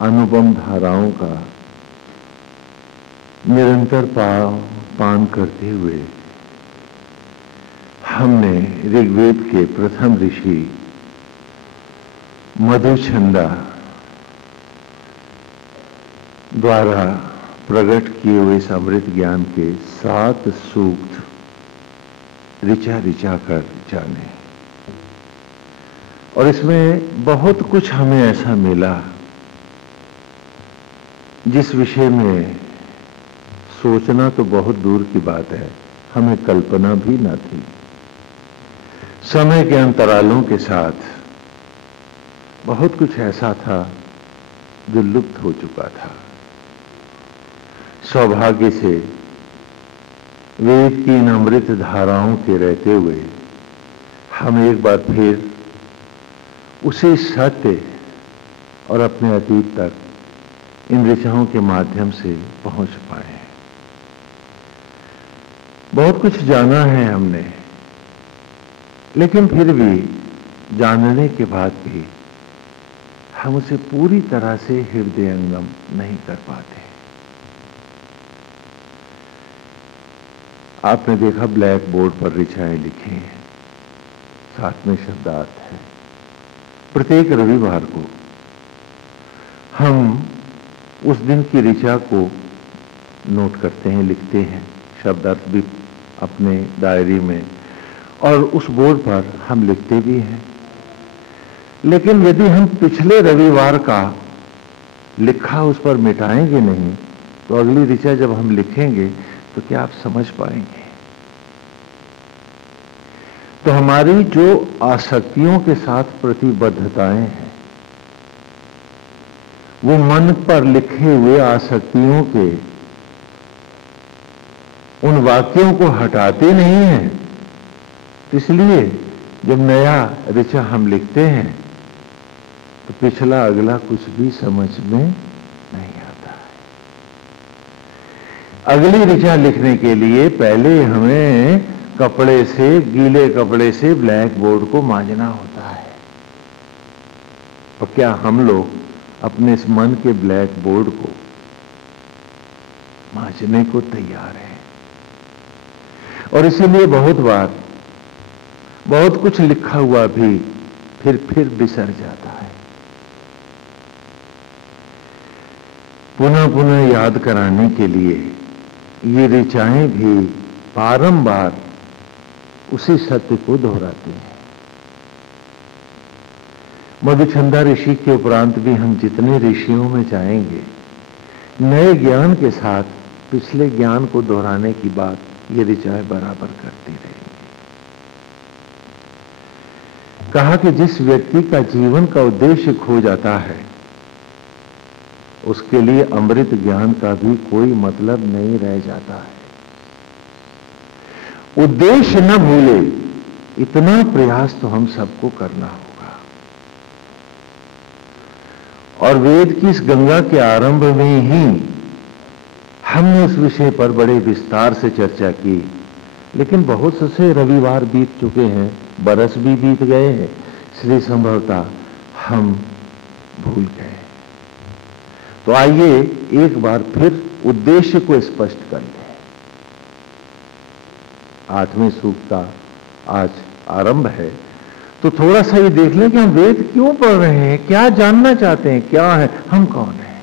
अनुपम धाराओं का निरंतर पान करते हुए हमने ऋग्वेद के प्रथम ऋषि मधुछंदा द्वारा प्रकट किए हुए इस अमृत ज्ञान के 7 सूक्त ऋचा ऋचा कर जाने, और इसमें बहुत कुछ हमें ऐसा मिला जिस विषय में सोचना तो बहुत दूर की बात है, हमें कल्पना भी न थी। समय के अंतरालों के साथ बहुत कुछ ऐसा था जो लुप्त हो चुका था। सौभाग्य से वेद की इन अमृत धाराओं के रहते हुए हम एक बार फिर उसी सत्य और अपने अतीत तक इन ऋचाओं के माध्यम से पहुंच पाए। बहुत कुछ जाना है हमने, लेकिन फिर भी जानने के बाद भी हम उसे पूरी तरह से हृदयंगम नहीं कर पाते। आपने देखा ब्लैक बोर्ड पर ऋचाएं लिखी हैं, साथ में शब्दार्थ है। प्रत्येक रविवार को हम उस दिन की ऋचा को नोट करते हैं, लिखते हैं, शब्दार्थ भी अपने डायरी में, और उस बोर्ड पर हम लिखते भी हैं। लेकिन यदि हम पिछले रविवार का लिखा उस पर मिटाएंगे नहीं, तो अगली ऋचा जब हम लिखेंगे तो क्या आप समझ पाएंगे? तो हमारी जो आसक्तियों के साथ प्रतिबद्धताएं हैं, वो मन पर लिखे हुए आसक्तियों के उन वाक्यों को हटाते नहीं हैं। इसलिए जब नया ऋचा हम लिखते हैं तो पिछला अगला कुछ भी समझ में नहीं आता है। अगली ऋचा लिखने के लिए पहले हमें कपड़े से, गीले कपड़े से ब्लैक बोर्ड को मांजना होता है। और क्या हम लोग अपने इस मन के ब्लैक बोर्ड को मांजने को तैयार हैं? और इसीलिए बहुत बार बहुत कुछ लिखा हुआ भी फिर बिसर जाता है। पुनः पुनः याद कराने के लिए ये ऋचाएं भी बारंबार उसी सत्य को दोहराते हैं। मधुछंदा ऋषि के उपरांत भी हम जितने ऋषियों में जाएंगे, नए ज्ञान के साथ पिछले ज्ञान को दोहराने की बात ये ऋचाएं बराबर करती रहेंगी। कहा कि जिस व्यक्ति का जीवन का उद्देश्य खो जाता है, उसके लिए अमृत ज्ञान का भी कोई मतलब नहीं रह जाता है। उद्देश्य न भूले, इतना प्रयास तो हम सबको करना होगा। और वेद की इस गंगा के आरंभ में ही हमने उस विषय पर बड़े विस्तार से चर्चा की, लेकिन बहुत से रविवार बीत चुके हैं, बरस भी बीत गए हैं, इसलिए संभवतः हम भूल गए। तो आइए एक बार फिर उद्देश्य को स्पष्ट कर लें। 8वें सूक्त का आज आरंभ है, तो थोड़ा सा ये देख लें कि हम वेद क्यों पढ़ रहे हैं, क्या जानना चाहते हैं, क्या है, हम कौन हैं,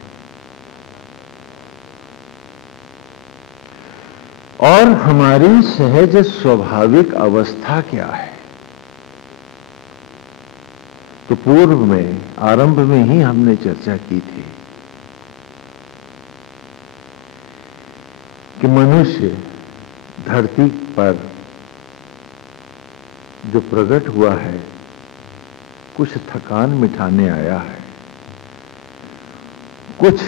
और हमारी सहज स्वाभाविक अवस्था क्या है। तो पूर्व में आरंभ में ही हमने चर्चा की थी कि मनुष्य धरती पर जो प्रकट हुआ है, कुछ थकान मिटाने आया है, कुछ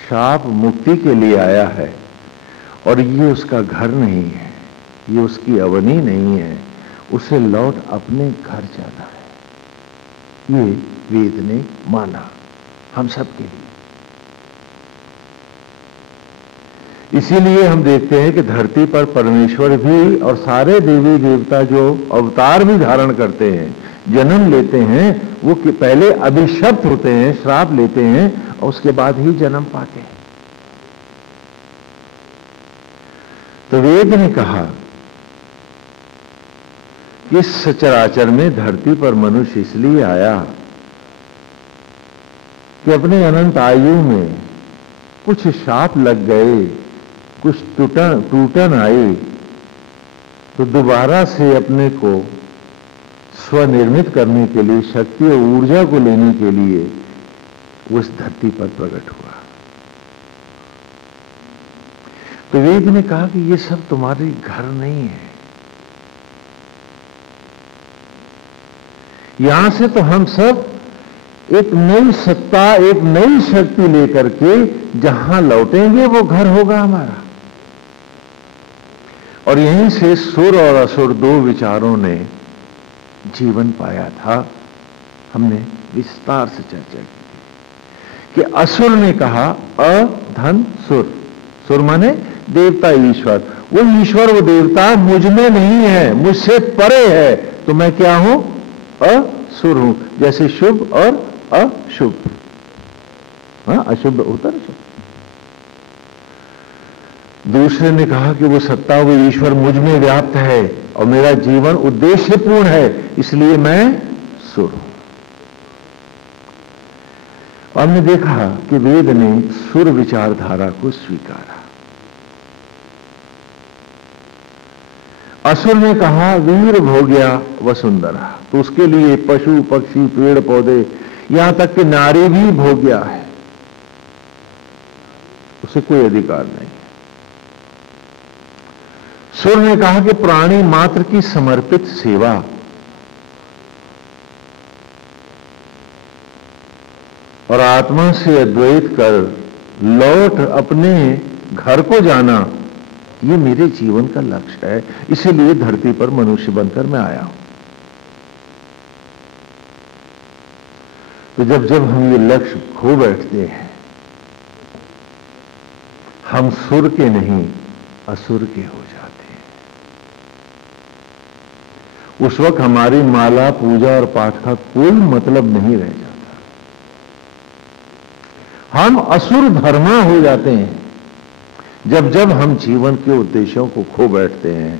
शाप मुक्ति के लिए आया है, और ये उसका घर नहीं है, ये उसकी अवनी नहीं है, उसे लौट अपने घर जाना है। ये वेद ने माना हम सब के लिए। इसीलिए हम देखते हैं कि धरती पर परमेश्वर भी और सारे देवी देवता जो अवतार भी धारण करते हैं, जन्म लेते हैं, वो पहले अभिशप्त होते हैं, श्राप लेते हैं और उसके बाद ही जन्म पाते हैं। तो वेद ने कहा कि इस सचराचर में धरती पर मनुष्य इसलिए आया कि अपने अनंत आयु में कुछ शाप लग गए, कुछ टूटन आई, तो दोबारा से अपने को स्वनिर्मित करने के लिए, शक्ति और ऊर्जा को लेने के लिए उस धरती पर प्रकट हुआ। तो वेद ने कहा कि ये सब तुम्हारे घर नहीं है, यहां से तो हम सब एक नई सत्ता, एक नई शक्ति लेकर के जहां लौटेंगे वो घर होगा हमारा। और यहीं से सुर और असुर दो विचारों ने जीवन पाया था। हमने विस्तार से चर्चा की कि असुर ने कहा अधन सुर, सुर माने देवता ईश्वर, वो ईश्वर वो देवता मुझ में नहीं है, मुझसे परे है, तो मैं क्या हूं? असुर हूं। जैसे शुभ और अशुभ, अशुभ होता है। दूसरे ने कहा कि वो सत्ता, वो ईश्वर मुझ में व्याप्त है और मेरा जीवन उद्देश्यपूर्ण है, इसलिए मैं सुर हूं। हमने देखा कि वेद ने सुर विचारधारा को स्वीकारा। असुर ने कहा वीर भोग्या वसुंधरा, तो उसके लिए पशु पक्षी पेड़ पौधे यहां तक कि नारी भी भोग्या है, उसे कोई अधिकार नहीं। सुर ने कहा कि प्राणी मात्र की समर्पित सेवा, और आत्मा से अद्वैत कर लौट अपने घर को जाना, ये मेरे जीवन का लक्ष्य है, इसीलिए धरती पर मनुष्य बनकर मैं आया हूं। तो जब जब हम ये लक्ष्य खो बैठते हैं, हम सुर के नहीं असुर के हो जाते हैं। उस वक्त हमारी माला पूजा और पाठ का कोई मतलब नहीं रह जाता, हम असुर धर्मा हो जाते हैं। जब जब हम जीवन के उद्देश्यों को खो बैठते हैं,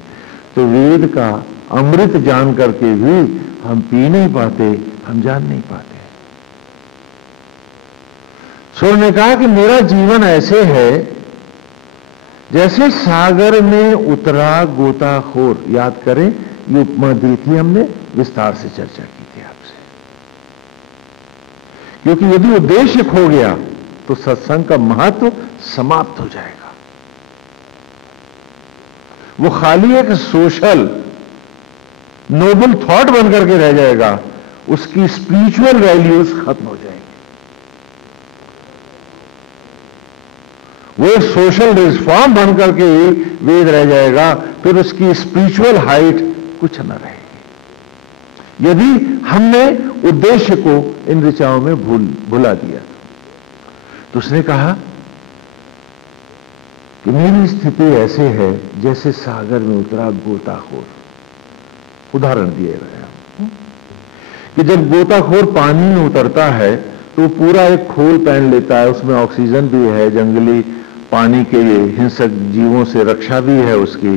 तो वेद का अमृत जान करके भी हम पी नहीं पाते, हम जान नहीं पाते। सुर ने कहा कि मेरा जीवन ऐसे है जैसे सागर में उतरा गोताखोर। याद करें, ये उपमा दी थी हमने, विस्तार से चर्चा की थी आपसे। क्योंकि यदि उद्देश्य खो गया तो सत्संग का महत्व समाप्त हो जाएगा। वो खाली एक सोशल नोबल थॉट बनकर के रह जाएगा, उसकी स्पिरिचुअल वैल्यूज खत्म हो जाएंगी। वो एक सोशल रिफॉर्म बनकर के ही वेद रह जाएगा, फिर उसकी स्पिरिचुअल हाइट कुछ न रहेगी। यदि हमने उद्देश्य को इन ऋचाओं में भुला दिया। तो उसने कहा कि मेरी स्थिति ऐसे है जैसे सागर में उतरा गोताखोर। उदाहरण दिए गए हैं कि जब गोताखोर पानी में उतरता है तो पूरा एक खोल पहन लेता है, उसमें ऑक्सीजन भी है, जंगली पानी के हिंसक जीवों से रक्षा भी है उसकी,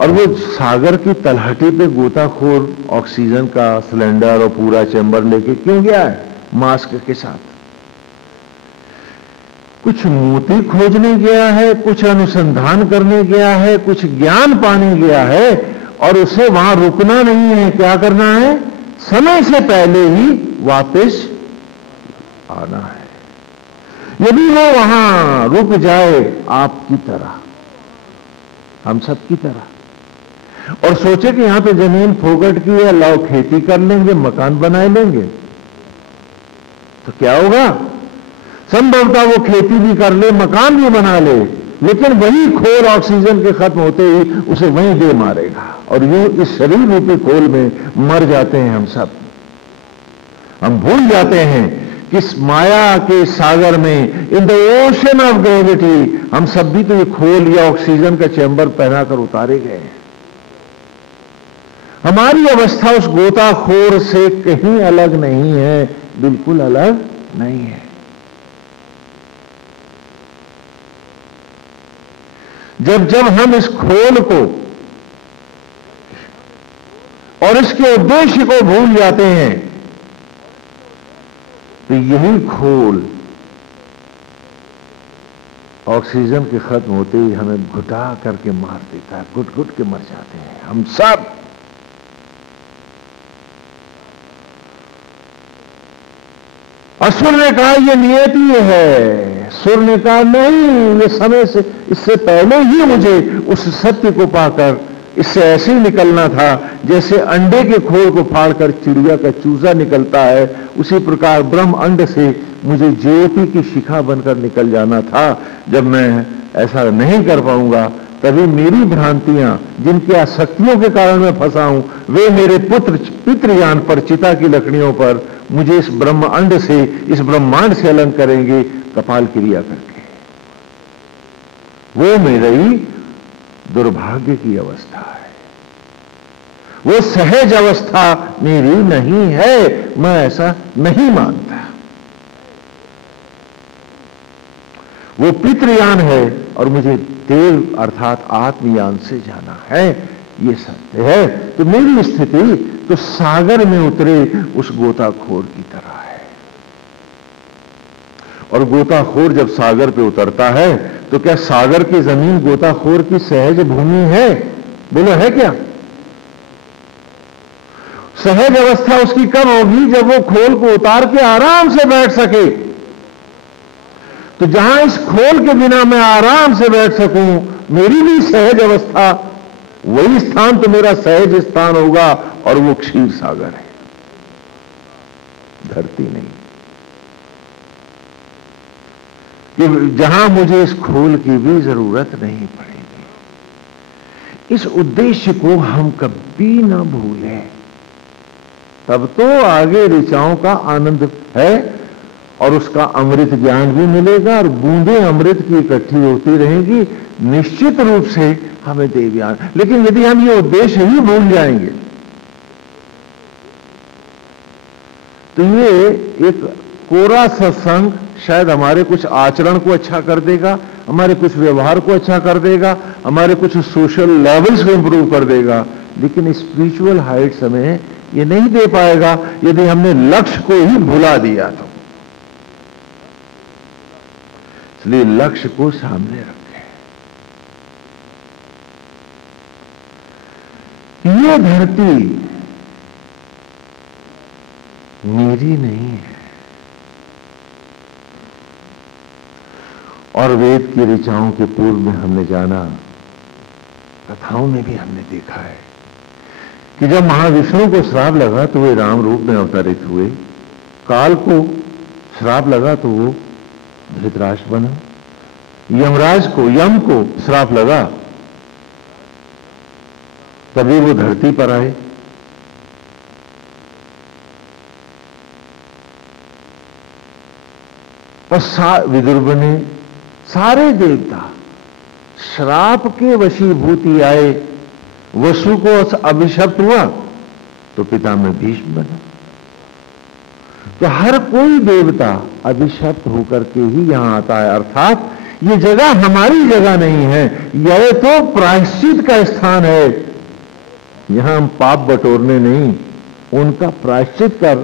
और वो सागर की तलहटी पे गोताखोर ऑक्सीजन का सिलेंडर और पूरा चैम्बर लेके क्यों गया है? मास्क के साथ। कुछ मोती खोजने गया है, कुछ अनुसंधान करने गया है, कुछ ज्ञान पाने गया है, और उसे वहां रुकना नहीं है। क्या करना है? समय से पहले ही वापस आना है। यदि वो वहां रुक जाए, आपकी तरह, हम सब की तरह, और सोचे कि यहां पे जमीन फोकट की है, लाओ खेती कर लेंगे, मकान बना लेंगे, तो क्या होगा? संभवतः वो खेती भी कर ले, मकान भी बना ले, लेकिन वही खोल ऑक्सीजन के खत्म होते ही उसे वहीं दे मारेगा, और यूं इस शरीर रूपी खोल में मर जाते हैं हम सब। हम भूल जाते हैं कि इस माया के सागर में, in the ocean of gravity, हम सब भी तो ये खोल या ऑक्सीजन का चैम्बर पहनाकर उतारे गए हैं। हमारी अवस्था उस गोताखोर से कहीं अलग नहीं है, बिल्कुल अलग नहीं है। जब जब हम इस खोल को और इसके उद्देश्य को भूल जाते हैं, तो यही खोल ऑक्सीजन के खत्म होते ही हमें घुटा करके मार देता है, घुट घुट के मर जाते हैं हम सब। असुर ने कहा यह नियति है, सुर ने कहा नहीं, ये समय से इससे पहले ही मुझे उस सत्य को पाकर इससे ऐसे ही निकलना था जैसे अंडे के खोल को फाड़कर चिड़िया का चूजा निकलता है, उसी प्रकार ब्रह्म अंड से मुझे ज्योति की शिखा बनकर निकल जाना था। जब मैं ऐसा नहीं कर पाऊंगा तभी मेरी भ्रांतियां, जिनकी आसक्तियों के कारण मैं फंसा हूं, वे मेरे पुत्र पितृयान पर, चिता की लकड़ियों पर मुझे इस ब्रह्म अंड से, इस ब्रह्मांड से अलग करेंगे कपाल क्रिया करके। वो मेरी दुर्भाग्य की अवस्था है, वो सहज अवस्था मेरी नहीं है, मैं ऐसा नहीं मानता। वो पितृयान है और मुझे देव अर्थात आत्मयान से जाना है, ये सत्य है। तो मेरी स्थिति तो सागर में उतरे उस गोताखोर की तरह है। और गोताखोर जब सागर पे उतरता है तो क्या सागर की जमीन गोताखोर की सहज भूमि है? बोलो है क्या? सहज अवस्था उसकी कब होगी? जब वो खोल को उतार के आराम से बैठ सके। तो जहां इस खोल के बिना मैं आराम से बैठ सकूं, मेरी भी सहज अवस्था, वही स्थान तो मेरा सहज स्थान होगा, और वो क्षीर सागर है, धरती नहीं। कि जहां मुझे इस खोल की भी जरूरत नहीं पड़ेगी। इस उद्देश्य को हम कभी ना भूलें, तब तो आगे ऋचाओं का आनंद है और उसका अमृत ज्ञान भी मिलेगा और बूंदें अमृत की इकट्ठी होती रहेंगी, निश्चित रूप से हमें देवयान। लेकिन यदि हम ये उद्देश्य ही भूल जाएंगे तो ये एक कोरा सत्संग शायद हमारे कुछ आचरण को अच्छा कर देगा, हमारे कुछ व्यवहार को अच्छा कर देगा, हमारे कुछ सोशल लेवल्स को इंप्रूव कर देगा, लेकिन स्पिरिचुअल हाइट्स हमें ये नहीं दे पाएगा यदि हमने लक्ष्य को ही भुला दिया तो। इसलिए लक्ष्य को सामने रखें। ये धरती मेरी नहीं है, और वेद की ऋचाओं के पूर्व में हमने जाना, कथाओं में भी हमने देखा है कि जब महाविष्णु को श्राप लगा तो वे राम रूप में अवतरित हुए, काल को श्राप लगा तो वो धृतराष्ट्र बना, यमराज को, यम को श्राप लगा तभी वो धरती पर आए। और विदुर ने, सारे देवता श्राप के वशीभूति आए। वसु को अभिशप्त हुआ तो पिता में भीष्म बना। तो हर कोई देवता अभिशप्त होकर के ही यहां आता है, अर्थात ये जगह हमारी जगह नहीं है, यह तो प्रायश्चित का स्थान है। यहां हम पाप बटोरने नहीं, उनका प्रायश्चित कर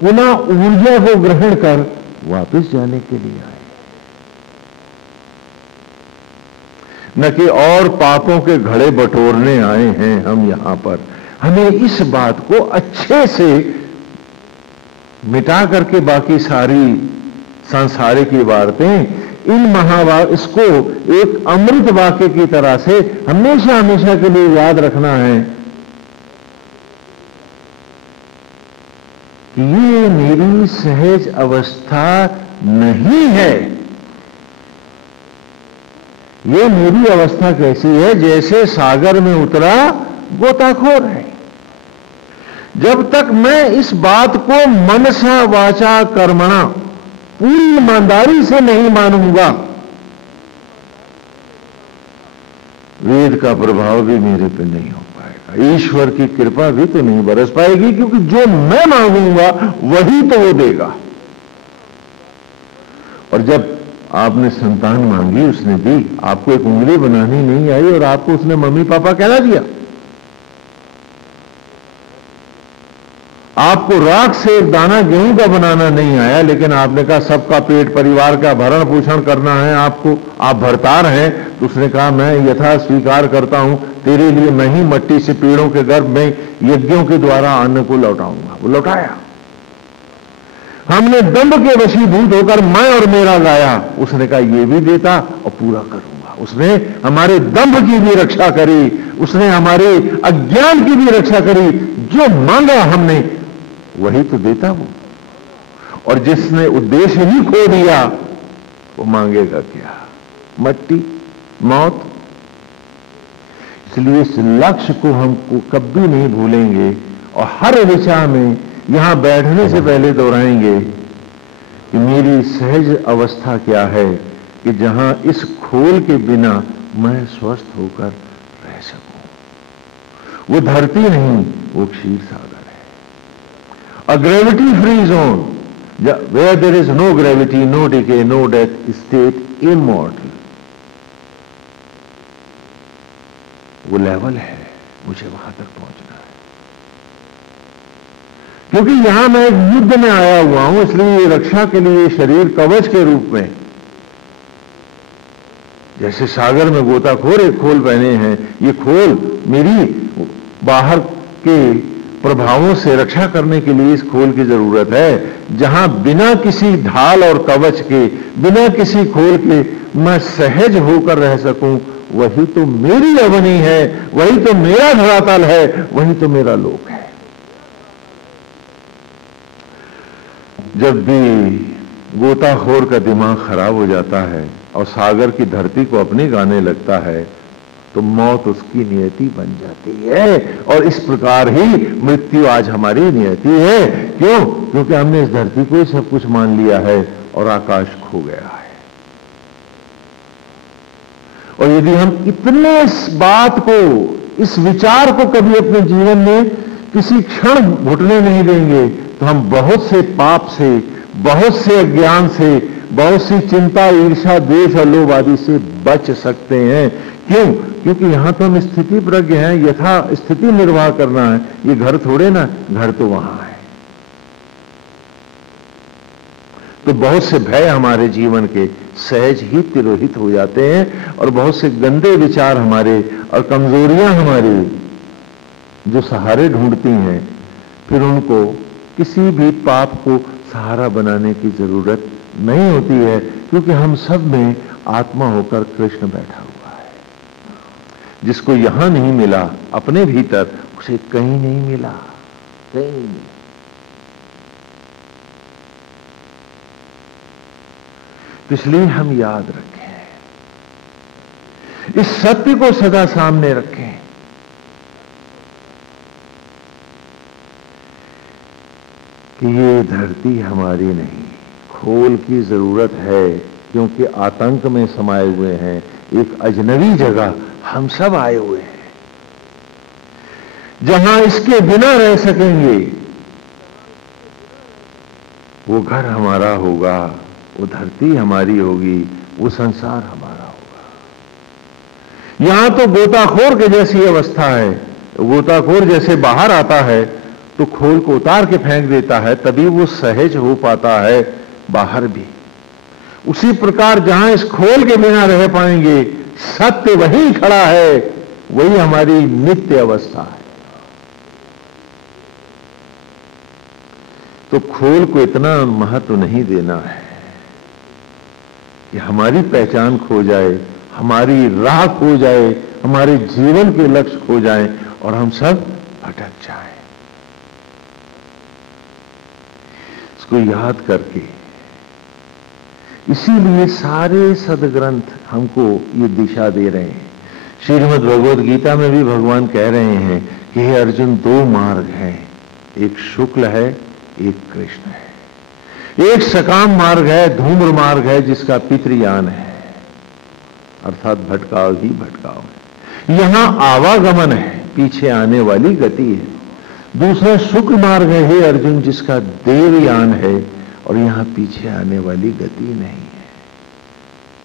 पुनः ऊर्जा को ग्रहण कर वापस जाने के लिए आए, न कि और पापों के घड़े बटोरने आए हैं हम यहां पर। हमें इस बात को अच्छे से मिटा करके बाकी सारी सांसारिक बातें, इन इसको एक अमृत वाक्य की तरह से हमेशा हमेशा के लिए याद रखना है। ये मेरी सहज अवस्था नहीं है। ये मेरी अवस्था कैसी है? जैसे सागर में उतरा गोताखोर है। जब तक मैं इस बात को मनसा वाचा कर्मणा पूरी ईमानदारी से नहीं मानूंगा, वेद का प्रभाव भी मेरे पे नहीं हो पाएगा। ईश्वर की कृपा भी तो नहीं बरस पाएगी, क्योंकि जो मैं मांगूंगा वही तो वो देगा। और जब आपने संतान मांगी, उसने दी। आपको एक उंगली बनानी नहीं आई और आपको उसने मम्मी पापा कहला दिया। आपको राख से एक दाना गेहूं का बनाना नहीं आया, लेकिन आपने कहा सबका पेट परिवार का भरण पोषण करना है आपको, आप भरतार हैं। तो उसने कहा मैं यथा स्वीकार करता हूं, तेरे लिए मैं ही मट्टी से पेड़ों के गर्भ में यज्ञों के द्वारा अन्न को लौटाऊंगा। वो लौटाया। हमने दंभ के वशीभूत होकर मैं और मेरा गाया। उसने कहा ये भी देता और पूरा करूंगा। उसने हमारे दंभ की भी रक्षा करी, उसने हमारे अज्ञान की भी रक्षा करी। जो मांगा हमने वही तो देता वो। और जिसने उद्देश्य ही खो दिया वो मांगेगा क्या? मट्टी, मौत। इसलिए इस लक्ष्य को हम कभी नहीं भूलेंगे और हर दिशा में यहां बैठने से पहले दोहराएंगे कि मेरी सहज अवस्था क्या है, कि जहां इस खोल के बिना मैं स्वस्थ होकर रह सकूं। वो धरती नहीं, वो क्षीर सागर है। A gravity free zone where there is no gravity, no decay, no death, state immortal. वो लेवल है, मुझे वहां तक पहुंचना है। क्योंकि यहां मैं एक युद्ध में आया हुआ हूं, इसलिए रक्षा के लिए शरीर कवच के रूप में, जैसे सागर में गोताखोर एक खोल पहने हैं, ये खोल मेरी बाहर के प्रभावों से रक्षा करने के लिए इस खोल की जरूरत है। जहां बिना किसी ढाल और कवच के, बिना किसी खोल के मैं सहज होकर रह सकूं, वही तो मेरी अवनी है, वही तो मेरा धरातल है, वही तो मेरा लोक है। जब भी गोताखोर का दिमाग खराब हो जाता है और सागर की धरती को अपने गाने लगता है, तो मौत उसकी नियति बन जाती है। और इस प्रकार ही मृत्यु आज हमारी नियति है। क्यों? क्योंकि हमने इस धरती को ही सब कुछ मान लिया है और आकाश खो गया है। और यदि हम इतने इस बात को, इस विचार को कभी अपने जीवन में किसी क्षण घुटने नहीं देंगे, तो हम बहुत से पाप से, बहुत से अज्ञान से, बहुत सी चिंता, ईर्ष्या, द्वेष और लोभ आदि से बच सकते हैं। क्यों? क्योंकि यहां तो हम स्थिति प्रज्ञ हैं, यथा स्थिति निर्वाह करना है। ये घर थोड़े ना, घर तो वहां है। तो बहुत से भय हमारे जीवन के सहज ही तिरोहित हो जाते हैं और बहुत से गंदे विचार हमारे और कमजोरियां हमारी जो सहारे ढूंढती हैं, फिर उनको किसी भी पाप को सहारा बनाने की जरूरत नहीं होती है, क्योंकि हम सब में आत्मा होकर कृष्ण बैठा हुआ है। जिसको यहां नहीं मिला अपने भीतर, उसे कहीं नहीं मिला, कहीं नहीं मिला। इसलिए हम याद रखें, इस सत्य को सदा सामने रखें कि ये धरती हमारी नहीं, खोल की जरूरत है। क्योंकि आतंक में समाये हुए हैं, एक अजनबी जगह हम सब आए हुए हैं, जहां इसके बिना रह सकेंगे। वो घर हमारा होगा, वो धरती हमारी होगी, वो संसार हमारा होगा। यहां तो गोताखोर के जैसी अवस्था है। गोताखोर जैसे बाहर आता है तो खोल को उतार के फेंक देता है, तभी वो सहज हो पाता है बाहर भी। उसी प्रकार जहां इस खोल के बिना रह पाएंगे, सत्य वही खड़ा है, वही हमारी नित्य अवस्था है। तो खोल को इतना महत्व नहीं देना है कि हमारी पहचान खो जाए, हमारी राह खो जाए, हमारे जीवन के लक्ष्य खो जाए और हम सब भटक जाएं। इसको याद करके, इसीलिए सारे सदग्रंथ हमको ये दिशा दे रहे हैं। श्रीमद् भगवद गीता में भी भगवान कह रहे हैं कि हे अर्जुन, दो मार्ग हैं, एक शुक्ल है, एक कृष्ण है। एक सकाम मार्ग है, धूम्र मार्ग है, जिसका पितृयान है, अर्थात भटकाव ही भटकाव है। यहां आवागमन है, पीछे आने वाली गति है। दूसरा सुख मार्ग है हे अर्जुन, जिसका देवयान है और यहां पीछे आने वाली गति नहीं है।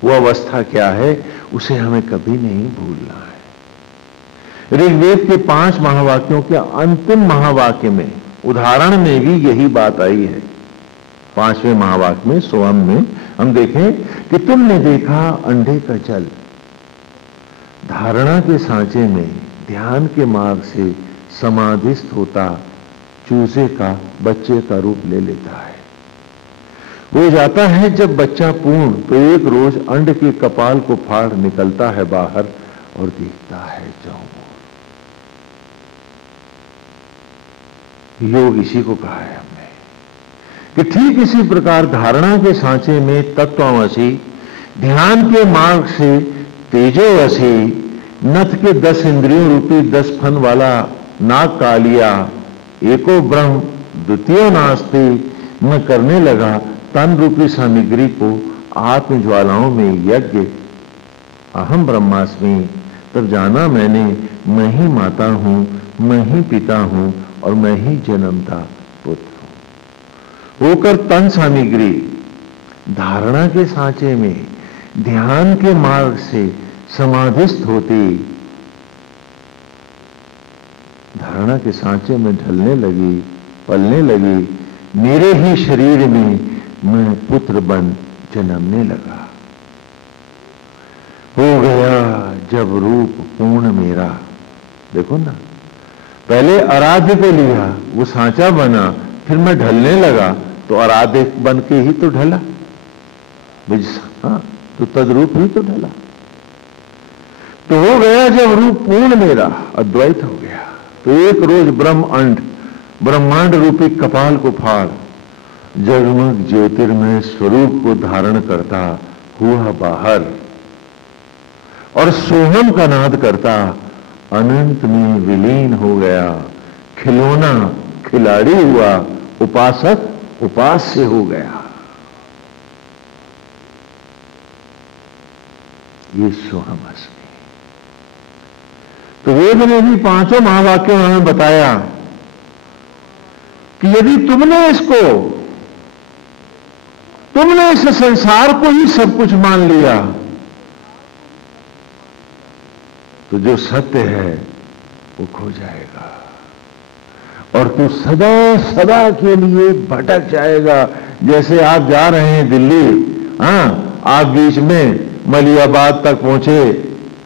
वो अवस्था क्या है उसे हमें कभी नहीं भूलना है। ऋग्वेद के 5 महावाक्यों के अंतिम महावाक्य में, उदाहरण में भी यही बात आई है। 5वें महावाक्य में, सोम में हम देखें कि तुमने देखा अंडे का जल धारणा के सांचे में ध्यान के मार्ग से समाधिस्थ होता चूजे का, बच्चे का रूप ले लेता है। हो जाता है जब बच्चा पूर्ण, तो एक रोज अंड के कपाल को फाड़ निकलता है बाहर और देखता है चौमुख। योग इसी को कहा है हमने कि ठीक इसी प्रकार धारणा के सांचे में तत्वमसि, ध्यान के मार्ग से तेजोवसी, नथ के 10 इंद्रियों रूपी 10 फन वाला नाग कालिया, एको ब्रह्म द्वितीय नास्ति, मैं करने लगा तन रूपी सामग्री को आत्म ज्वालाओं में यज्ञ। अहम ब्रह्मास्मि, तब जाना मैंने मैं ही माता हूं, मैं ही पिता हूं और मैं ही जन्मता पुत्र हूं। होकर तन सामग्री धारणा के सांचे में ध्यान के मार्ग से समाधिस्थ होती, धारणा के सांचे में ढलने लगी, पलने लगी, मेरे ही शरीर में मैं पुत्र बन जन्मने लगा। हो गया जब रूप पूर्ण मेरा। देखो ना, पहले आराध्य को लिया, वो सांचा बना, फिर मैं ढलने लगा तो आराध्य बन के ही तो ढला। हाँ, तो तद्रूप ही तो ढला। तो हो गया जब रूप पूर्ण मेरा, अद्वैत हो गया। तो एक रोज ब्रह्मांड रूपी कपाल को फाड़ जगमग ज्योतिर्मय स्वरूप को धारण करता हुआ बाहर और सोहम का नाद करता अनंत में विलीन हो गया। खिलौना खिलाड़ी हुआ, उपासक उपास्य हो गया। ये सोहम अस्मि। तो वेद ने भी 5 महावाक्यों में हमें बताया कि यदि तुमने इस संसार को ही सब कुछ मान लिया, तो जो सत्य है वो खो जाएगा और तू सदा सदा के लिए भटक जाएगा। जैसे आप जा रहे हैं दिल्ली, हाँ, आप बीच में मलियाबाद तक पहुंचे,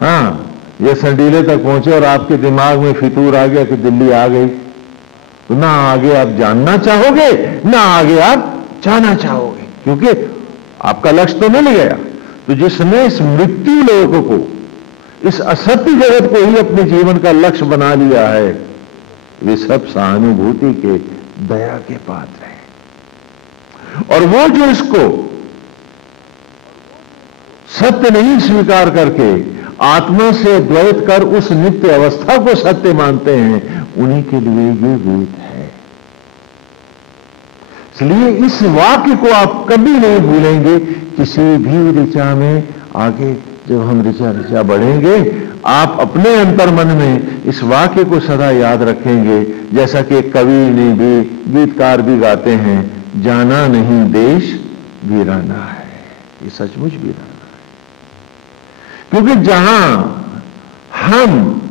हाँ, या संडीले तक पहुंचे और आपके दिमाग में फितूर आ गया कि दिल्ली आ गई, तो ना आगे आप जानना चाहोगे ना आगे आप जाना चाहोगे, क्योंकि आपका लक्ष्य तो मिल गया। तो जिसने इस मृत्यु लोक को, इस असत्य जगत को ही अपने जीवन का लक्ष्य बना लिया है, वे सब सहानुभूति के, दया के पात्र हैं। और वो जो इसको सत्य नहीं स्वीकार करके आत्मा से द्वैत कर उस नित्य अवस्था को सत्य मानते हैं, उन्हीं के लिए ये वेद है। इसलिए इस वाक्य को आप कभी नहीं भूलेंगे। किसी भी ऋचा में आगे जब हम ऋचा बढ़ेंगे, आप अपने अंतर्मन में इस वाक्य को सदा याद रखेंगे। जैसा कि कवि ने भी, गीतकार भी गाते हैं, जाना नहीं देश वीराना है। ये सचमुच वीराना है, क्योंकि जहां हम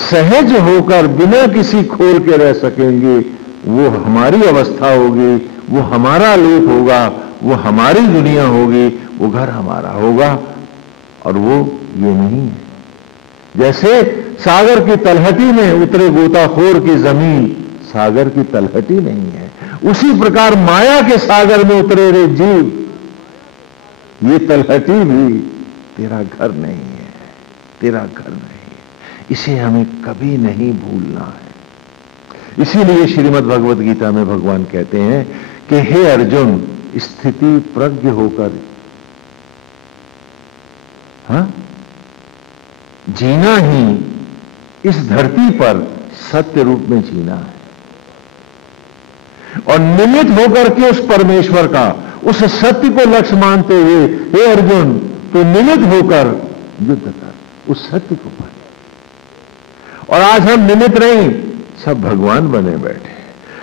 सहज होकर बिना किसी खोल के रह सकेंगे, वो हमारी अवस्था होगी, वो हमारा लोक होगा, वो हमारी दुनिया होगी, वो घर हमारा होगा। और वो ये नहीं है। जैसे सागर की तलहटी में उतरे गोताखोर की जमीन सागर की तलहटी नहीं है, उसी प्रकार माया के सागर में उतरे रे जीव, ये तलहटी भी तेरा घर नहीं है, तेरा घर नहीं है। इसे हमें कभी नहीं भूलना है। इसीलिए श्रीमद् भगवद गीता में भगवान कहते हैं कि हे अर्जुन, स्थिति प्रज्ञ होकर जीना ही इस धरती पर सत्य रूप में जीना है, और निमित्त होकर के उस परमेश्वर का, उस सत्य को लक्ष्य मानते हुए हे अर्जुन, तो निमित्त होकर युद्ध कर, उस सत्य को पाने। और आज हम निमित्त नहीं, सब भगवान बने बैठे,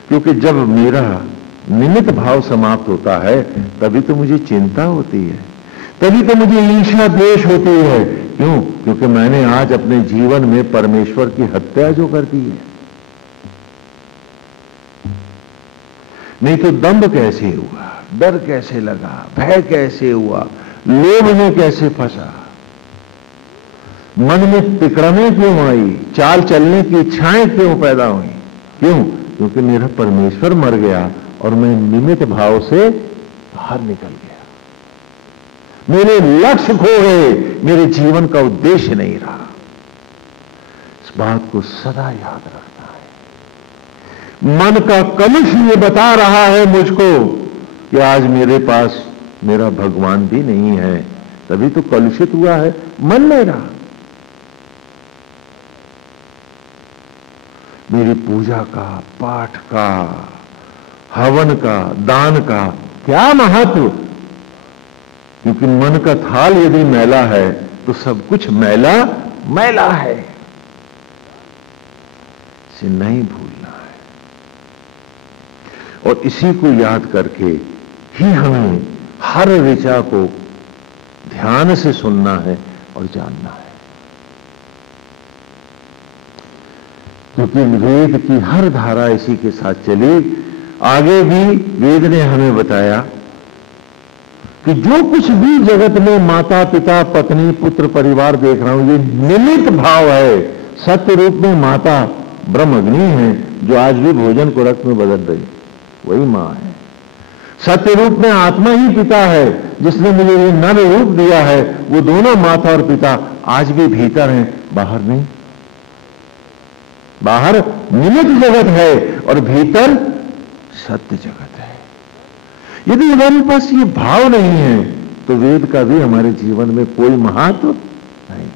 क्योंकि जब मेरा निमित्त भाव समाप्त होता है तभी तो मुझे चिंता होती है, तभी तो मुझे ईर्ष्या द्वेष होती है। क्यों? क्योंकि मैंने आज अपने जीवन में परमेश्वर की हत्या जो कर दी है। नहीं तो दंभ कैसे हुआ, डर कैसे लगा, भय कैसे हुआ, लोभ में कैसे फंसा, मन में तिकड़में क्यों आई, चाल चलने की इच्छाएं क्यों पैदा हुई? क्यों? क्योंकि मेरा परमेश्वर मर गया और मैं निमित्त भाव से बाहर निकल गया। मेरे लक्ष्य खो गए, मेरे जीवन का उद्देश्य नहीं रहा। इस बात को सदा याद रखना है। मन का कलुष ये बता रहा है मुझको कि आज मेरे पास मेरा भगवान भी नहीं है, तभी तो कलुषित हुआ है मन मेरा। मेरी पूजा का, पाठ का, हवन का, दान का क्या महत्व? क्योंकि मन का थाल यदि मैला है तो सब कुछ मैला मैला है। इसे नहीं भूलना है और इसी को याद करके ही हमें हर ऋचा को ध्यान से सुनना है और जानना है। क्योंकि वेद की हर धारा इसी के साथ चली। आगे भी वेद ने हमें बताया कि जो कुछ भी जगत में माता पिता पत्नी पुत्र परिवार देख रहा हूं, ये निमित्त भाव है। सत्य रूप में माता ब्रह्म अग्नि है जो आज भी भोजन को रक्त में बदल रही, वही मां है। सत्य रूप में आत्मा ही पिता है जिसने मुझे ये नर रूप दिया है। वो दोनों माता और पिता आज भी भीतर हैं, बाहर नहीं। बाहर निमित्त जगत है और भीतर सत्य जगत है। यदि हमारे पास ये भाव नहीं है तो वेद का भी हमारे जीवन में कोई महत्व नहीं।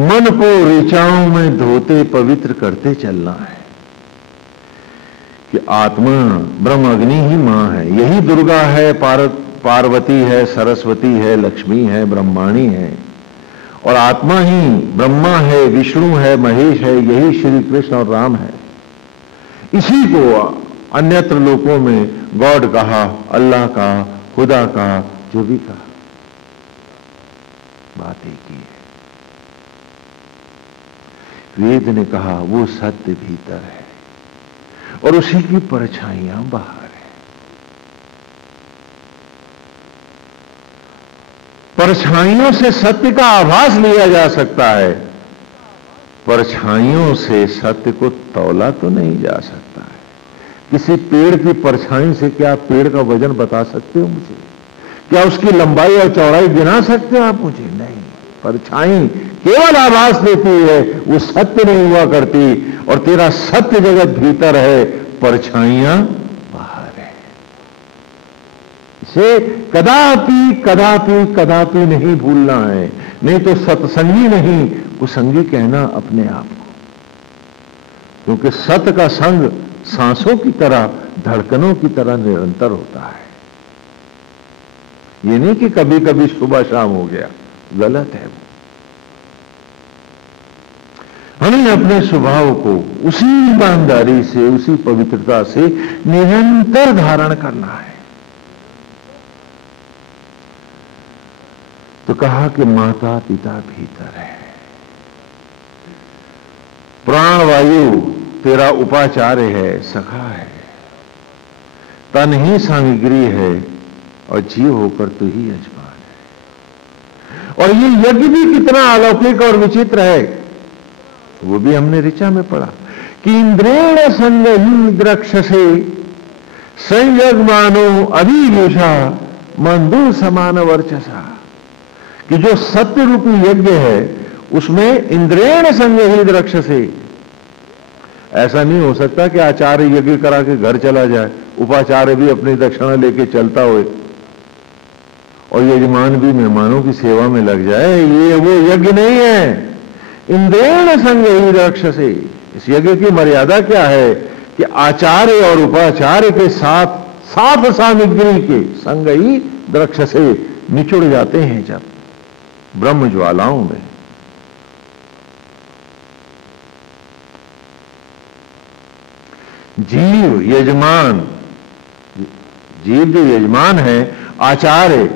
मन को ऋचाओं में धोते पवित्र करते चलना है कि आत्मा ब्रह्म अग्नि ही मां है। यही दुर्गा है, पार्वती है, सरस्वती है, लक्ष्मी है, ब्रह्माणी है। और आत्मा ही ब्रह्मा है, विष्णु है, महेश है। यही श्री कृष्ण और राम है। इसी को अन्यत्र लोकों में गॉड कहा, अल्लाह का, खुदा का, जो भी कहा, बात एक ही है। वेद ने कहा वो सत्य भीतर है और उसी की परछाइयां बाहर है। परछाइयों से सत्य का आभास लिया जा सकता है, परछाइयों से सत्य को तौला तो नहीं जा सकता है। किसी पेड़ की परछाई से क्या आप पेड़ का वजन बता सकते हो मुझे? क्या उसकी लंबाई और चौड़ाई गिना सकते हो आप मुझे? नहीं। परछाई केवल आभास देती है, वो सत्य नहीं हुआ करती। और तेरा सत्य जगत भीतर है, परछाइयां बाहर है। इसे कदापि कदापि कदापि नहीं भूलना है। नहीं तो सत्संगी नहीं, कुसंगी कहना अपने आप को। क्योंकि सत्य का संग सांसों की तरह, धड़कनों की तरह निरंतर होता है। ये नहीं कि कभी कभी सुबह शाम हो गया, गलत है वो। हमें अपने स्वभाव को उसी ईमानदारी से, उसी पवित्रता से निरंतर धारण करना है। तो कहा कि माता पिता भीतर है, प्राण वायु तेरा उपाचार्य है, सखा है, तन ही सामग्री है और जीव होकर तू ही यजमान है। और ये यज्ञ भी कितना अलौकिक और विचित्र है, वो भी हमने ऋचा में पढ़ा कि इंद्रेण संगहि द्रक्षसे संयजमानो अभियुषा मंदु समान वर्चसा। कि जो सत्य रूपी यज्ञ है उसमें इंद्रेण संगहि द्रक्षसे। ऐसा नहीं हो सकता कि आचार्य यज्ञ करा के घर चला जाए, उपाचार्य भी अपनी दक्षिणा लेके चलता हुए और यजमान भी मेहमानों की सेवा में लग जाए। ये वो यज्ञ नहीं है। इंद्रेण संगहि द्रक्षसे। इस यज्ञ की मर्यादा क्या है कि आचार्य और उपाचार्य के साथ साथ सामग्री के संग ही वृक्ष से निचुड़ जाते हैं जब ब्रह्म ज्वालाओं में। जीव यजमान, जीव जो यजमान है, आचार्य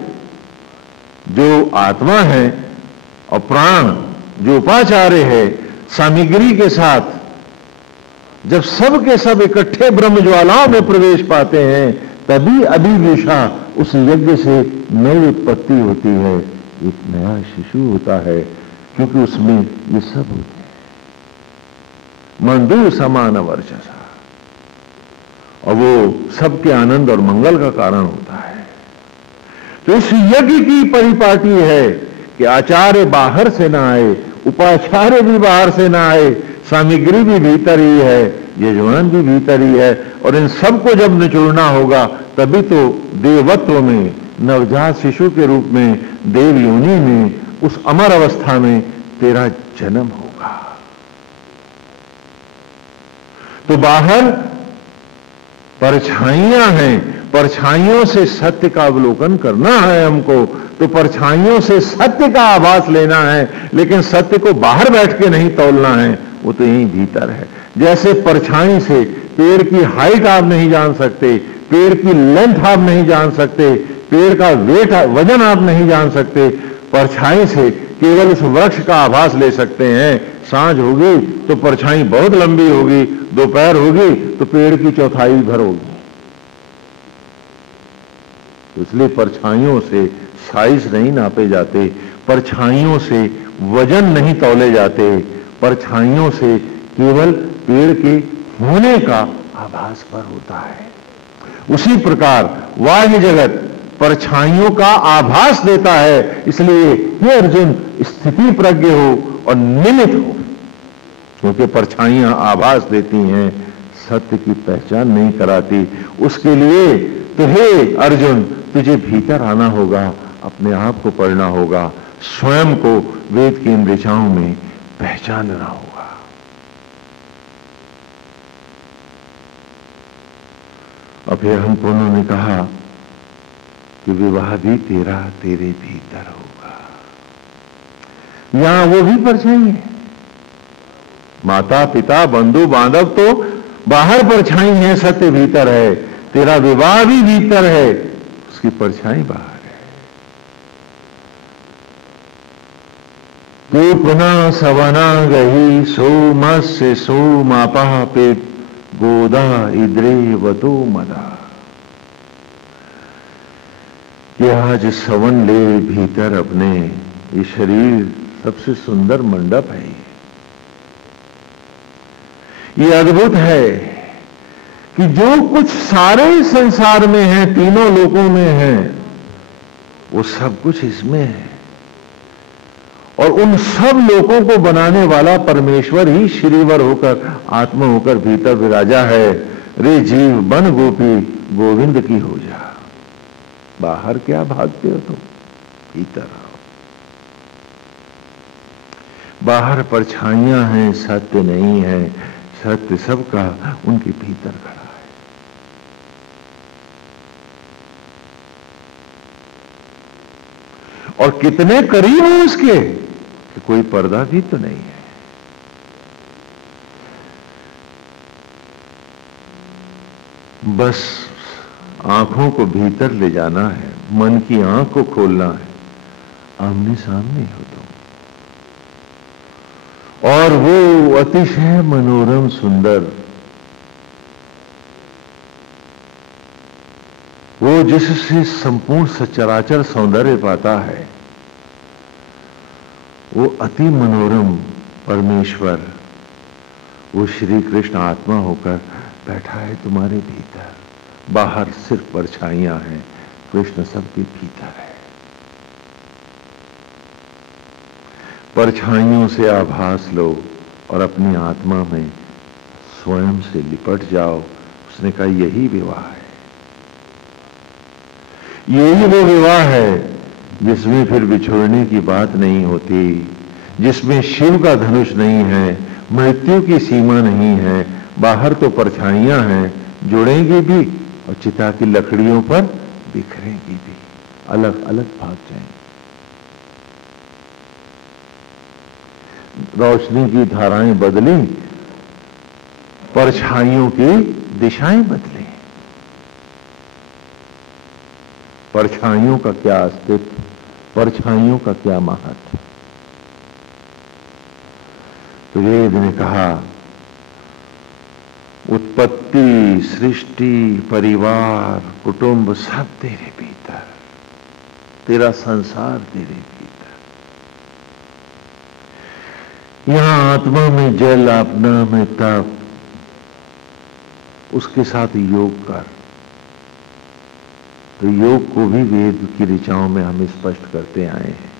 जो आत्मा है, और प्राण जो उपाचार्य है, सामग्री के साथ जब सब के सब इकट्ठे ब्रह्म ज्वालाओं में प्रवेश पाते हैं, तभी अभिविशा उस यज्ञ से नई उत्पत्ति होती है, एक नया शिशु होता है, क्योंकि उसमें ये सब होते हैं। मंदु समान वर्चसा, और वो सबके आनंद और मंगल का कारण होता है। तो इस यज्ञ की परिपाटी है कि आचार्य बाहर से ना आए, उपाचार्य भी बाहर से ना आए, सामग्री भी भीतर ही है, यजमान भी भीतर ही है, और इन सबको जब निचोड़ना होगा तभी तो देवत्व में, नवजात शिशु के रूप में, देव योनि में, उस अमर अवस्था में तेरा जन्म होगा। तो बाहर परछाइयां हैं, परछाइयों से सत्य का अवलोकन करना है हमको, तो परछाइयों से सत्य का आभास लेना है, लेकिन सत्य को बाहर बैठ के नहीं तौलना है, वो तो यहीं भीतर है। जैसे परछाई से पेड़ की हाइट आप नहीं जान सकते, पेड़ की लेंथ आप नहीं जान सकते, पेड़ का वेट वजन आप नहीं जान सकते, परछाई से केवल उस वृक्ष का आभास ले सकते हैं। सांझ होगी तो परछाई बहुत लंबी होगी, दोपहर होगी तो पेड़ की चौथाई भर होगी। इसलिए परछाइयों से साइज नहीं नापे जाते, परछाइयों से वजन नहीं तौले जाते, परछाइयों से केवल पेड़ के होने का आभास पर होता है। उसी प्रकार बाह्य जगत परछाइयों का आभास देता है, इसलिए हे अर्जुन स्थिति प्रज्ञ हो और निमित हो, क्योंकि परछाइयां आभास देती हैं, सत्य की पहचान नहीं कराती। उसके लिए तो हे अर्जुन तुझे भीतर आना होगा, अपने आप को पढ़ना होगा, स्वयं को वेद की इन ऋचाओं में पहचानना होगा। और फिर हमको उन्होंने कहा कि विवाह भी तेरा तेरे भीतर होगा। यहां वो भी परछाई है, माता पिता बंधु बांधव तो बाहर परछाई है, सत्य भीतर है। तेरा विवाह भी भीतर है, उसकी परछाई बाहर है। तो पुनः सवना गही सो मत्स्य सो मापा पे गोदा इद्रे वतो मदा। कि आज सवन ले भीतर अपने, ये शरीर सबसे सुंदर मंडप है, ये अद्भुत है कि जो कुछ सारे संसार में है, तीनों लोकों में है, वो सब कुछ इसमें है। और उन सब लोकों को बनाने वाला परमेश्वर ही श्रीवर होकर, आत्मा होकर भीतर विराजा है। रे जीव बन गोपी गोविंद की हो जा। बाहर क्या भागते हो तुम, भीतर आओ। बाहर परछाइयां हैं, सत्य नहीं है। सत्य सबका उनके भीतर खड़ा है। और कितने करीब हो उसके कि कोई पर्दा भी तो नहीं है। बस आंखों को भीतर ले जाना है, मन की आंख को खोलना है, आमने सामने हो तुम। और वो अतिशय मनोरम सुंदर, वो जिससे संपूर्ण सचराचर सौंदर्य पाता है, वो अति मनोरम परमेश्वर, वो श्री कृष्ण आत्मा होकर बैठा है तुम्हारे भीतर। बाहर सिर्फ परछाइयां हैं, कृष्ण सबके भीतर है। परछाइयों से आभास लो और अपनी आत्मा में स्वयं से लिपट जाओ। उसने कहा यही विवाह है, यही वो विवाह है जिसमें फिर बिछोड़ने की बात नहीं होती, जिसमें शिव का धनुष नहीं है, मृत्यु की सीमा नहीं है। बाहर तो परछाइयां हैं, जुड़ेंगी भी और चिता की लकड़ियों पर बिखरेंगी भी। अलग अलग भाग जाएंगे। रोशनी की धाराएं बदली, परछाइयों की दिशाएं बदली। परछाइयों का क्या अस्तित्व, परछाइयों का क्या महत्व। तो वेद ने कहा उत्पत्ति, सृष्टि, परिवार, कुटुंब सब तेरे भीतर, तेरा संसार तेरे भीतर। यहां आत्मा में जल, अपना में तप, उसके साथ योग कर। तो योग को भी वेद की ऋचाओं में हम स्पष्ट करते आए हैं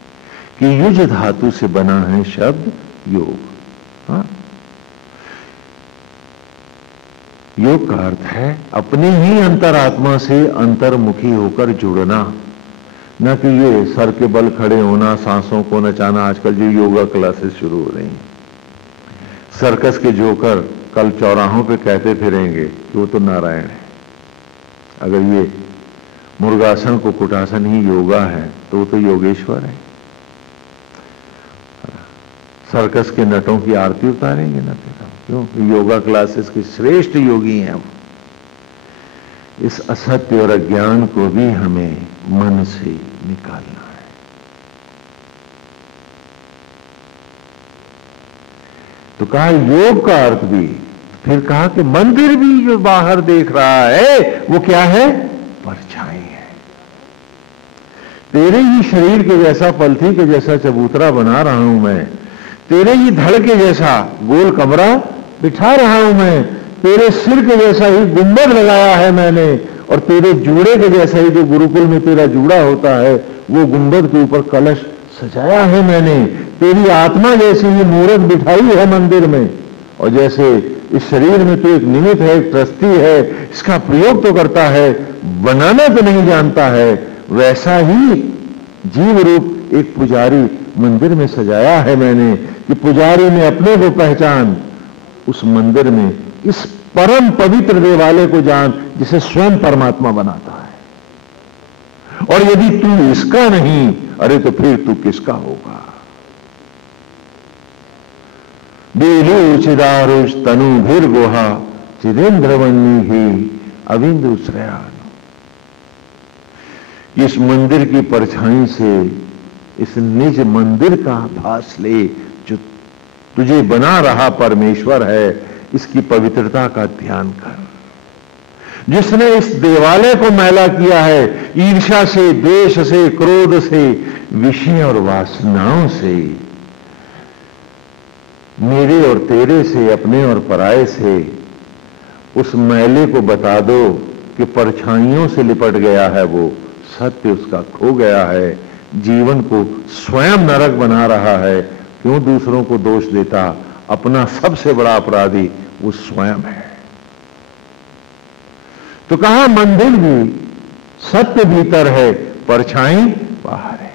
कि युज धातु से बना है शब्द योग। हाँ? योग का अर्थ है अपने ही अंतरात्मा से अंतर्मुखी होकर जुड़ना, न कि ये सर के बल खड़े होना, सांसों को नचाना। आजकल जो योगा क्लासेस शुरू हो रही हैं, सर्कस के जोकर कल चौराहों पे कहते फिरेंगे कि वो तो नारायण है। अगर ये मुर्गासन को कुटासन ही योगा है तो वो तो योगेश्वर है। सर्कस के नटों की आरती उतारेंगे ना फिर हम, क्यों? योगा क्लासेस के श्रेष्ठ योगी हैं हम। इस असत्य और अज्ञान को भी हमें मन से निकालना है। तो कहा योग का अर्थ भी, फिर कहा कि मंदिर भी जो बाहर देख रहा है वो क्या है? परछाई है। तेरे ही शरीर के जैसा, पलथी के जैसा चबूतरा बना रहा हूं मैं, तेरे ही धड़ के जैसा गोल कमरा बिठा रहा हूं मैं, तेरे सिर के जैसा ही गुंबद लगाया है मैंने, और तेरे जूड़े के जैसा ही जो गुरुकुल में तेरा जूड़ा होता है वो गुंबद के ऊपर कलश सजाया है मैंने, तेरी आत्मा जैसी ही मूर्त बिठाई है मंदिर में, और जैसे इस शरीर में तो एक निमित्त है, एक ट्रस्टी है, इसका प्रयोग तो करता है, बनाना तो नहीं जानता है, वैसा ही जीव रूप एक पुजारी मंदिर में सजाया है मैंने कि पुजारी में अपने को पहचान, उस मंदिर में इस परम पवित्र देवालय को जान जिसे स्वयं परमात्मा बनाता है। और यदि तू इसका नहीं, अरे तो फिर तू किसका होगा? बेलू चिदारुष तनु भीर गुहा चिदेन्द्रवन्नी ही अविंदु श्रयान। इस मंदिर की परछाई से इस निज मंदिर का आभास ले जो तुझे बना रहा परमेश्वर है, इसकी पवित्रता का ध्यान कर। जिसने इस देवालय को मैला किया है ईर्ष्या से, द्वेष से, क्रोध से, विषय और वासनाओं से, मेरे और तेरे से, अपने और पराये से, उस मैले को बता दो कि परछाइयों से लिपट गया है वो, सत्य उसका खो गया है, जीवन को स्वयं नरक बना रहा है। क्यों दूसरों को दोष देता? अपना सबसे बड़ा अपराधी वो स्वयं है। तो कहा मंदिर भी सत्य भीतर है, परछाई बाहर है।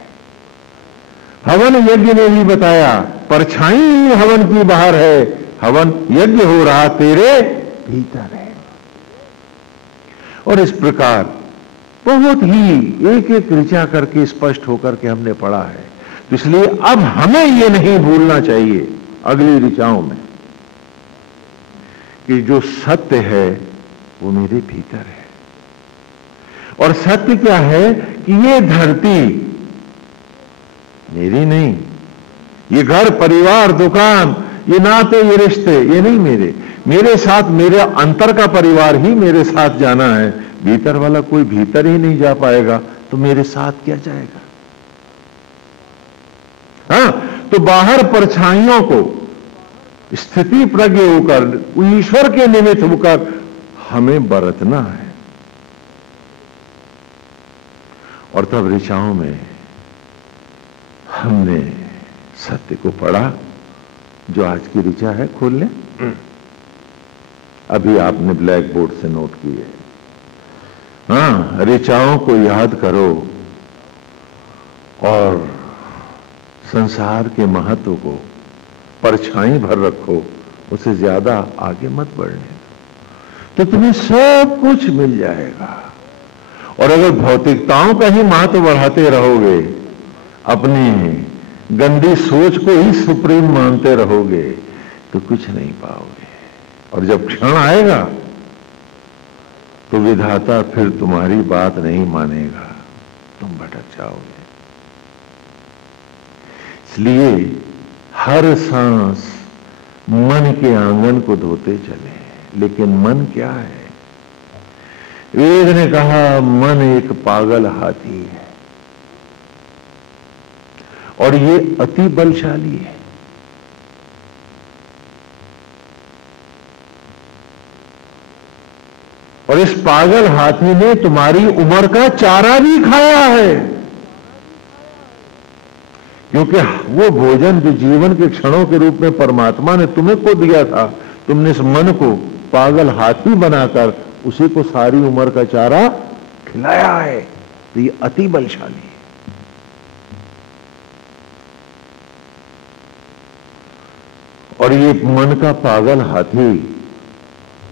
हवन यज्ञ ने भी बताया परछाई ही हवन की बाहर है, हवन यज्ञ हो रहा तेरे भीतर है। और इस प्रकार बहुत ही एक एक ऋचा करके स्पष्ट होकर के हमने पढ़ा है। तो इसलिए अब हमें यह नहीं भूलना चाहिए अगली ऋचाओं में कि जो सत्य है वो मेरे भीतर है। और सत्य क्या है कि ये धरती मेरी नहीं, ये घर, परिवार, दुकान, ये नाते, ये रिश्ते, ये नहीं मेरे साथ, मेरे अंतर का परिवार ही मेरे साथ जाना है। भीतर वाला कोई भीतर ही नहीं जा पाएगा तो मेरे साथ क्या जाएगा? हाँ, तो बाहर परछाइयों को स्थिति प्रज्ञ होकर, ईश्वर के निमित्त होकर हमें बरतना है। और तब ऋचाओं में हमने सत्य को पढ़ा। जो आज की ऋचा है खोल लें, अभी आपने ब्लैक बोर्ड से नोट किए। हाँ, ऋचाओं को याद करो और संसार के महत्व को परछाई भर रखो, उससे ज्यादा आगे मत बढ़ने दो, तो तुम्हें सब कुछ मिल जाएगा। और अगर भौतिकताओं का ही महत्व बढ़ाते रहोगे, अपनी गंदी सोच को ही सुप्रीम मानते रहोगे, तो कुछ नहीं पाओगे। और जब क्षण आएगा तो विधाता फिर तुम्हारी बात नहीं मानेगा, तुम भटक जाओगे। इसलिए हर सांस मन के आंगन को धोते चले। लेकिन मन क्या है? वेद ने कहा मन एक पागल हाथी है और ये अति बलशाली है। और इस पागल हाथी ने तुम्हारी उम्र का चारा भी खाया है, क्योंकि वो भोजन जो जीवन के क्षणों के रूप में परमात्मा ने तुम्हें को दिया था, तुमने इस मन को पागल हाथी बनाकर उसी को सारी उम्र का चारा खिलाया है। तो ये अति बलशाली है। और ये मन का पागल हाथी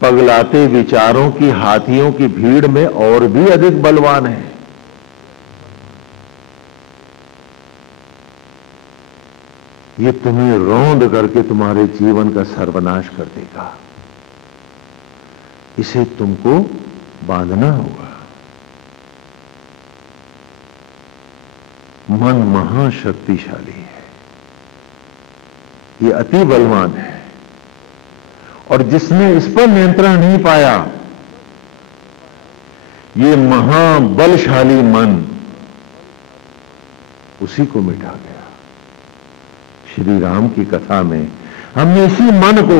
पगलाते विचारों की हाथियों की भीड़ में और भी अधिक बलवान है। ये तुम्हें रौंद करके तुम्हारे जीवन का सर्वनाश कर देगा। इसे तुमको बांधना होगा। मन महाशक्तिशाली है, ये अति बलवान है। और जिसने इस पर नियंत्रण नहीं पाया, ये महाबलशाली मन उसी को मिटा गया। श्री राम की कथा में हमने इसी मन को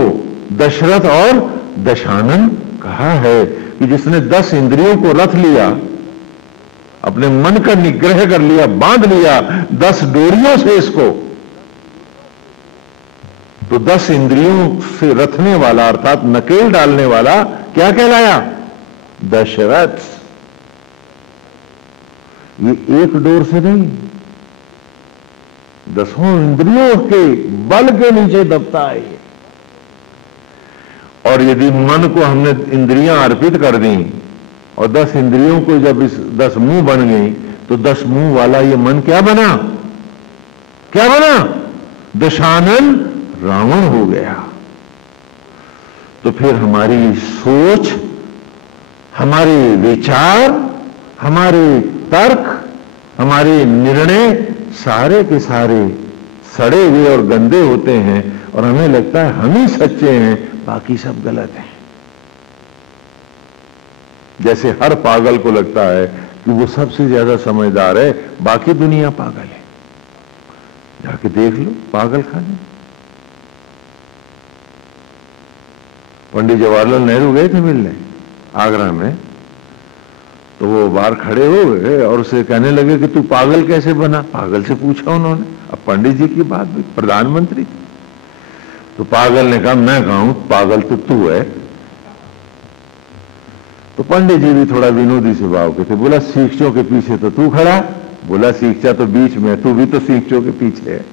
दशरथ और दशानन कहा है कि जिसने 10 इंद्रियों को रथ लिया, अपने मन का निग्रह कर लिया, बांध लिया 10 डोरियों से इसको, तो 10 इंद्रियों से रथने वाला अर्थात नकेल डालने वाला क्या कहलाया? दशरथ। ये एक डोर से नहीं, 10 इंद्रियों के बल के नीचे दबता है। और यदि मन को हमने इंद्रियां अर्पित कर दी और 10 इंद्रियों को जब इस 10 मुंह बन गई, तो 10 मुंह वाला ये मन क्या बना? क्या बना? दशानन रावण हो गया। तो फिर हमारी सोच, हमारे विचार, हमारे तर्क, हमारे निर्णय सारे के सारे सड़े हुए और गंदे होते हैं और हमें लगता है हम ही सच्चे हैं, बाकी सब गलत हैं। जैसे हर पागल को लगता है कि वो सबसे ज्यादा समझदार है, बाकी दुनिया पागल है। जाके देख लो पागल खाने। पंडित जवाहरलाल नेहरू गए थे मिलने आगरा में, तो वो बाहर खड़े हो गए और उसे कहने लगे कि तू पागल कैसे बना? पागल से पूछा उन्होंने। अब पंडित जी की बात भी, प्रधानमंत्री थे। तो पागल ने कहा मैं कहूं पागल तो तू है। तो पंडित जी भी थोड़ा विनोदी स्वभाव के थे। बोला शिक्षकों के पीछे तो तू खड़ा। बोला शिक्षा तो बीच में, तू भी तो शिक्षकों के पीछे है।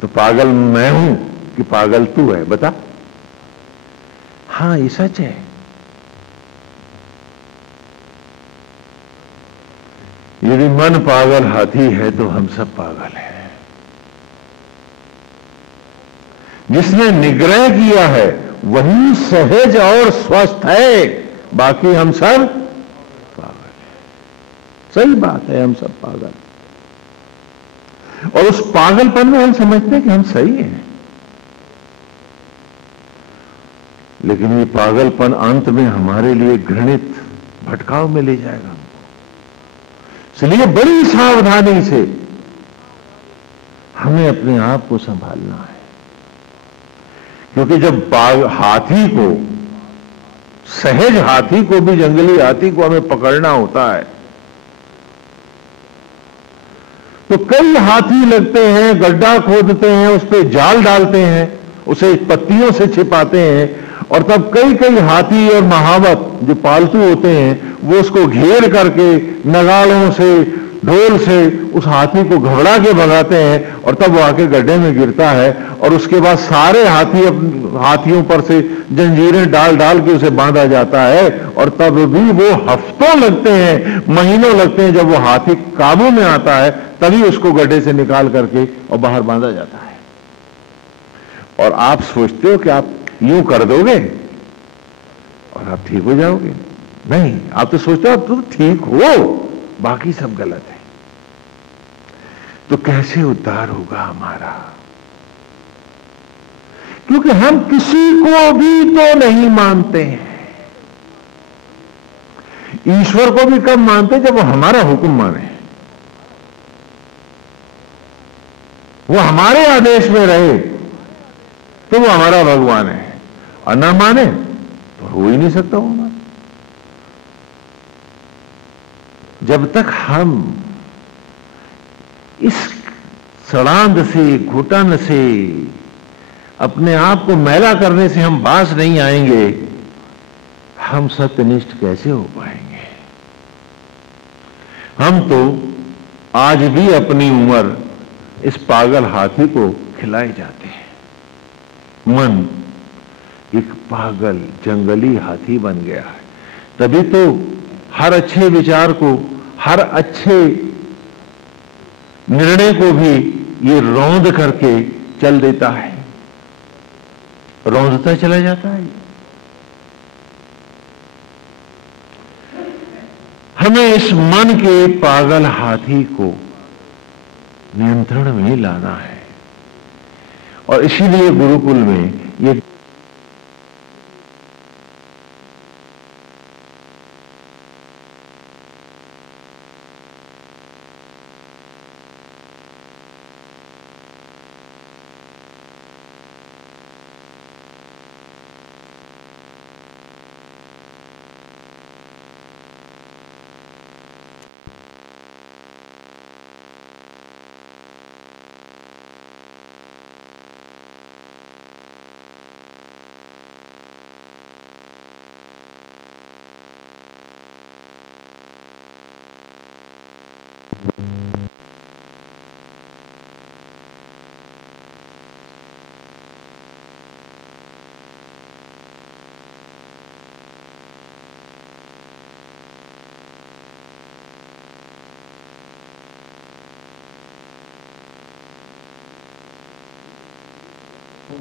तो पागल मैं हूं कि पागल तू है, बता। हाँ ये सच है। यदि मन पागल हाथी है तो हम सब पागल हैं। जिसने निग्रह किया है वही सहज और स्वस्थ है, बाकी हम सब पागल हैं। सही बात है, हम सब पागल। और उस पागलपन में हम समझते हैं कि हम सही हैं, लेकिन ये पागलपन अंत में हमारे लिए घृणित भटकाव में ले जाएगा। इसलिए बड़ी सावधानी से हमें अपने आप को संभालना है, क्योंकि जब हाथी को, सहज हाथी को भी, जंगली हाथी को हमें पकड़ना होता है, तो कई हाथी लगते हैं, गड्ढा खोदते हैं, उस पर जाल डालते हैं, उसे पत्तियों से छिपाते हैं, और तब कई कई हाथी और महावत जो पालतू होते हैं वो उसको घेर करके नगाड़ों से, ढोल से उस हाथी को घबरा के भगाते हैं और तब वो आके गड्ढे में गिरता है और उसके बाद सारे हाथियों पर से जंजीरें डाल डाल के उसे बांधा जाता है और तब भी वो हफ्तों लगते हैं, महीनों लगते हैं, जब वो हाथी काबू में आता है तभी उसको गड्ढे से निकाल करके और बाहर बांधा जाता है। और आप सोचते हो कि आप यूं कर दोगे और आप ठीक हो जाओगे? नहीं, आप तो सोचते हो आप तो ठीक हो, बाकी सब गलत है। तो कैसे उद्धार होगा हमारा? क्योंकि हम किसी को भी तो नहीं मानते हैं। ईश्वर को भी कब मानते? जब वो हमारा हुक्म माने, वो हमारे आदेश में रहे तो वो हमारा भगवान है, और ना माने तो हो ही नहीं सकता वो हमारा। जब तक हम इस सड़ांध से, घुटन से, अपने आप को मैला करने से हम बाज नहीं आएंगे, हम सत्यनिष्ठ कैसे हो पाएंगे? हम तो आज भी अपनी उम्र इस पागल हाथी को खिलाए जाते हैं। मन एक पागल जंगली हाथी बन गया है। तभी तो हर अच्छे विचार को, हर अच्छे निर्णय को भी ये रौंद करके चल देता है, रौंदता चला जाता है। हमें इस मन के पागल हाथी को नियंत्रण में लाना है, और इसीलिए गुरुकुल में ये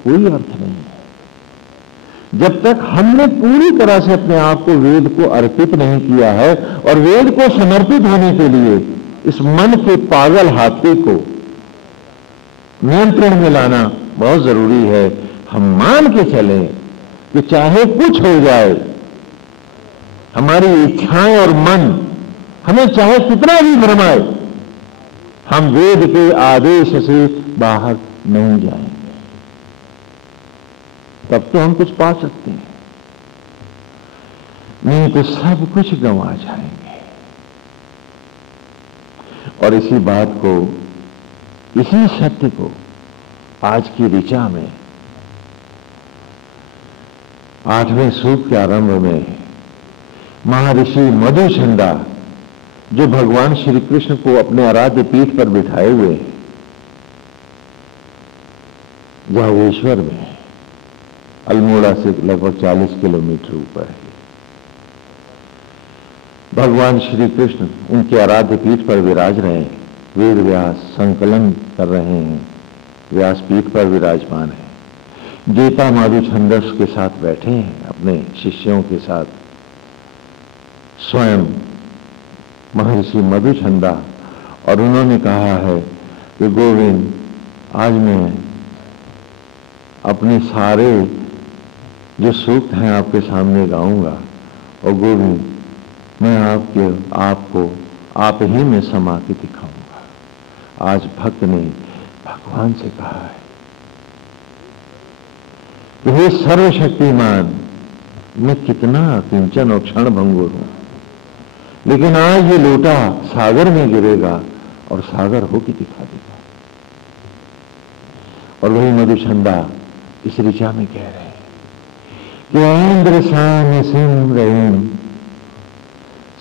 कोई अर्थ नहीं है जब तक हमने पूरी तरह से अपने आप को वेद को अर्पित नहीं किया है। और वेद को समर्पित होने के लिए इस मन के पागल हाथी को नियंत्रण में लाना बहुत जरूरी है। हम मान के चलें कि चाहे कुछ हो जाए, हमारी इच्छाएं और मन हमें चाहे कितना भी भरमाए, हम वेद के आदेश से बाहर नहीं जाएंगे। तब तो हम कुछ पा सकते हैं, नहीं तो सब कुछ गंवा जाएंगे। और इसी बात को, इसी सत्य को आज की ऋचा में 8वें सूक्त के आरंभ में महर्षि मधुचंदा, जो भगवान श्री कृष्ण को अपने आराध्य पीठ पर बिठाए हुए हैं जावेश्वर में, अल्मोड़ा से लगभग 40 किलोमीटर ऊपर है, भगवान श्री कृष्ण उनके आराध्य पीठ पर विराज रहे हैं। वेद व्यास संकलन कर रहे हैं, व्यासपीठ पर विराजमान है। गीता माधु छंदस के साथ बैठे हैं अपने शिष्यों के साथ। स्वयं महर्षि मधुचंदा, और उन्होंने कहा है कि गोविंद, आज मैं अपने सारे जो सूक्त हैं आपके सामने गाऊंगा, और गोविंद, मैं आपको आप ही में समा के दिखाऊंगा। आज भक्त ने भगवान से कहा है कि हे सर्वशक्तिमान, मैं कितना किंचन और क्षण भंगुर हूं, लेकिन आज ये लोटा सागर में गिरेगा और सागर होके दिखा देगा। और वही मधुचंदा इस ऋचा में कह रहे हैं कि ऐन्द्र सान सिमरन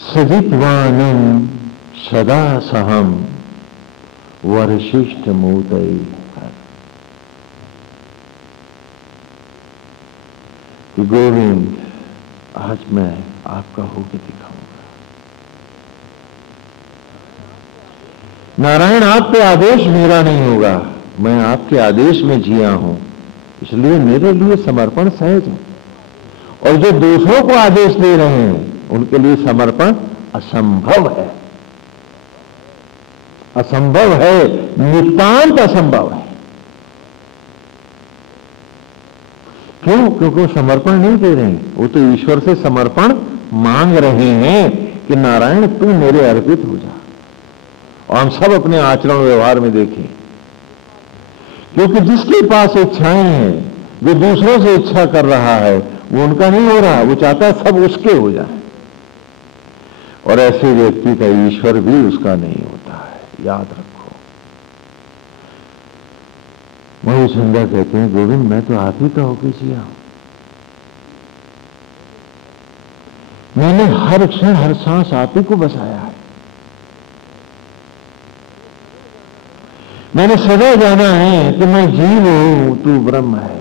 सजितवानम सदा सहम वरशिष्ठ मूतई, कि गोविंद आज मैं आपका होके दिखाऊंगा। नारायण आपके आदेश मेरा नहीं होगा, मैं आपके आदेश में जिया हूं, इसलिए मेरे लिए समर्पण सहज है। और जो दूसरों को आदेश दे रहे हैं उनके लिए समर्पण असंभव है, असंभव है, नितांत असंभव है। क्यों? क्योंकि वो समर्पण नहीं दे रहे हैं, वो तो ईश्वर से समर्पण मांग रहे हैं कि नारायण तू मेरे अर्पित हो जा। और हम सब अपने आचरण व्यवहार में देखें, क्योंकि जिसके पास इच्छाएं हैं, जो दूसरों से इच्छा कर रहा है, वो उनका नहीं हो रहा, वो चाहता है सब उसके हो जाए। और ऐसे व्यक्ति का ईश्वर भी उसका नहीं होता है, याद रखो। वही संध्या कहते हैं, गोविंद मैं तो आप ही का होके जिया हूं, मैंने हर क्षण हर सांस आप ही को बसाया है, मैंने सदा जाना है कि मैं जीव हूं, तू ब्रह्म है,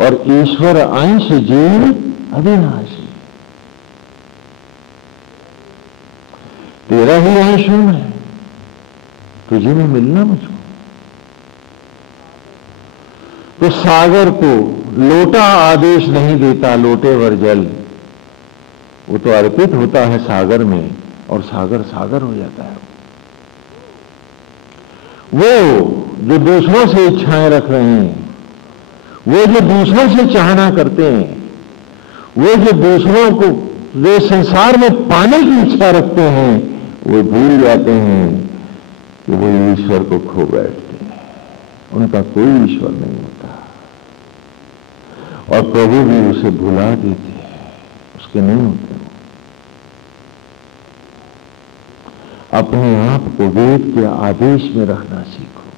और ईश्वर अंश जीव अविनाशी, तेरा ही अंश हूं मैं, तुझे में मिलना मुझको। तो सागर को लोटा आदेश नहीं देता, लोटे भर जल, वो तो अर्पित होता है सागर में, और सागर सागर हो जाता है। वो जो दूसरों से इच्छाएं रख रहे हैं, वो जो दूसरों से चाहना करते हैं, वो जो दूसरों को वे संसार में पाने की इच्छा रखते हैं, वो भूल जाते हैं कि वो ईश्वर को खो बैठते हैं, उनका कोई ईश्वर नहीं होता। और प्रभु भी उसे भुला देते हैं, उसके नहीं होते। अपने आप को वेद के आदेश में रखना सीखो,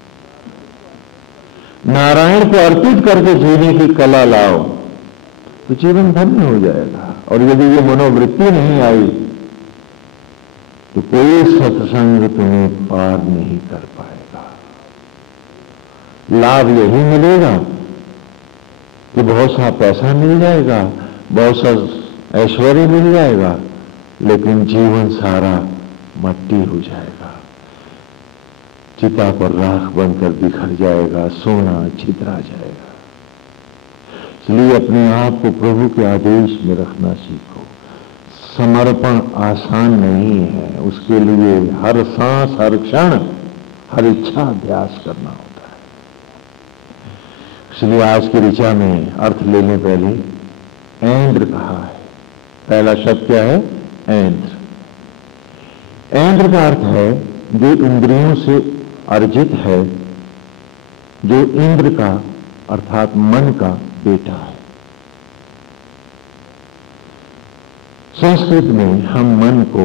नारायण को अर्पित करके जीने की कला लाओ, तो जीवन धन्य हो जाएगा। और यदि ये मनोवृत्ति नहीं आई तो कोई सत्संग तुम्हें पार नहीं कर पाएगा। लाभ यही मिलेगा कि बहुत सा पैसा मिल जाएगा, बहुत सा ऐश्वर्य मिल जाएगा, लेकिन जीवन सारा मट्टी हो जाएगा, चिता पर राख बनकर बिखर जाएगा, सोना छितरा जाएगा। इसलिए अपने आप को प्रभु के आदेश में रखना सीखो। समर्पण आसान नहीं है, उसके लिए हर सांस हर क्षण हर इच्छा अभ्यास करना होता है। इसलिए आज की ऋचा में अर्थ लेने पहले ऐन्द्र कहा है। पहला शब्द क्या है? ऐन्द्र। ऐन्द्र का अर्थ है जो इंद्रियों से अर्जित है, जो इंद्र का अर्थात मन का बेटा है। संस्कृत में हम मन को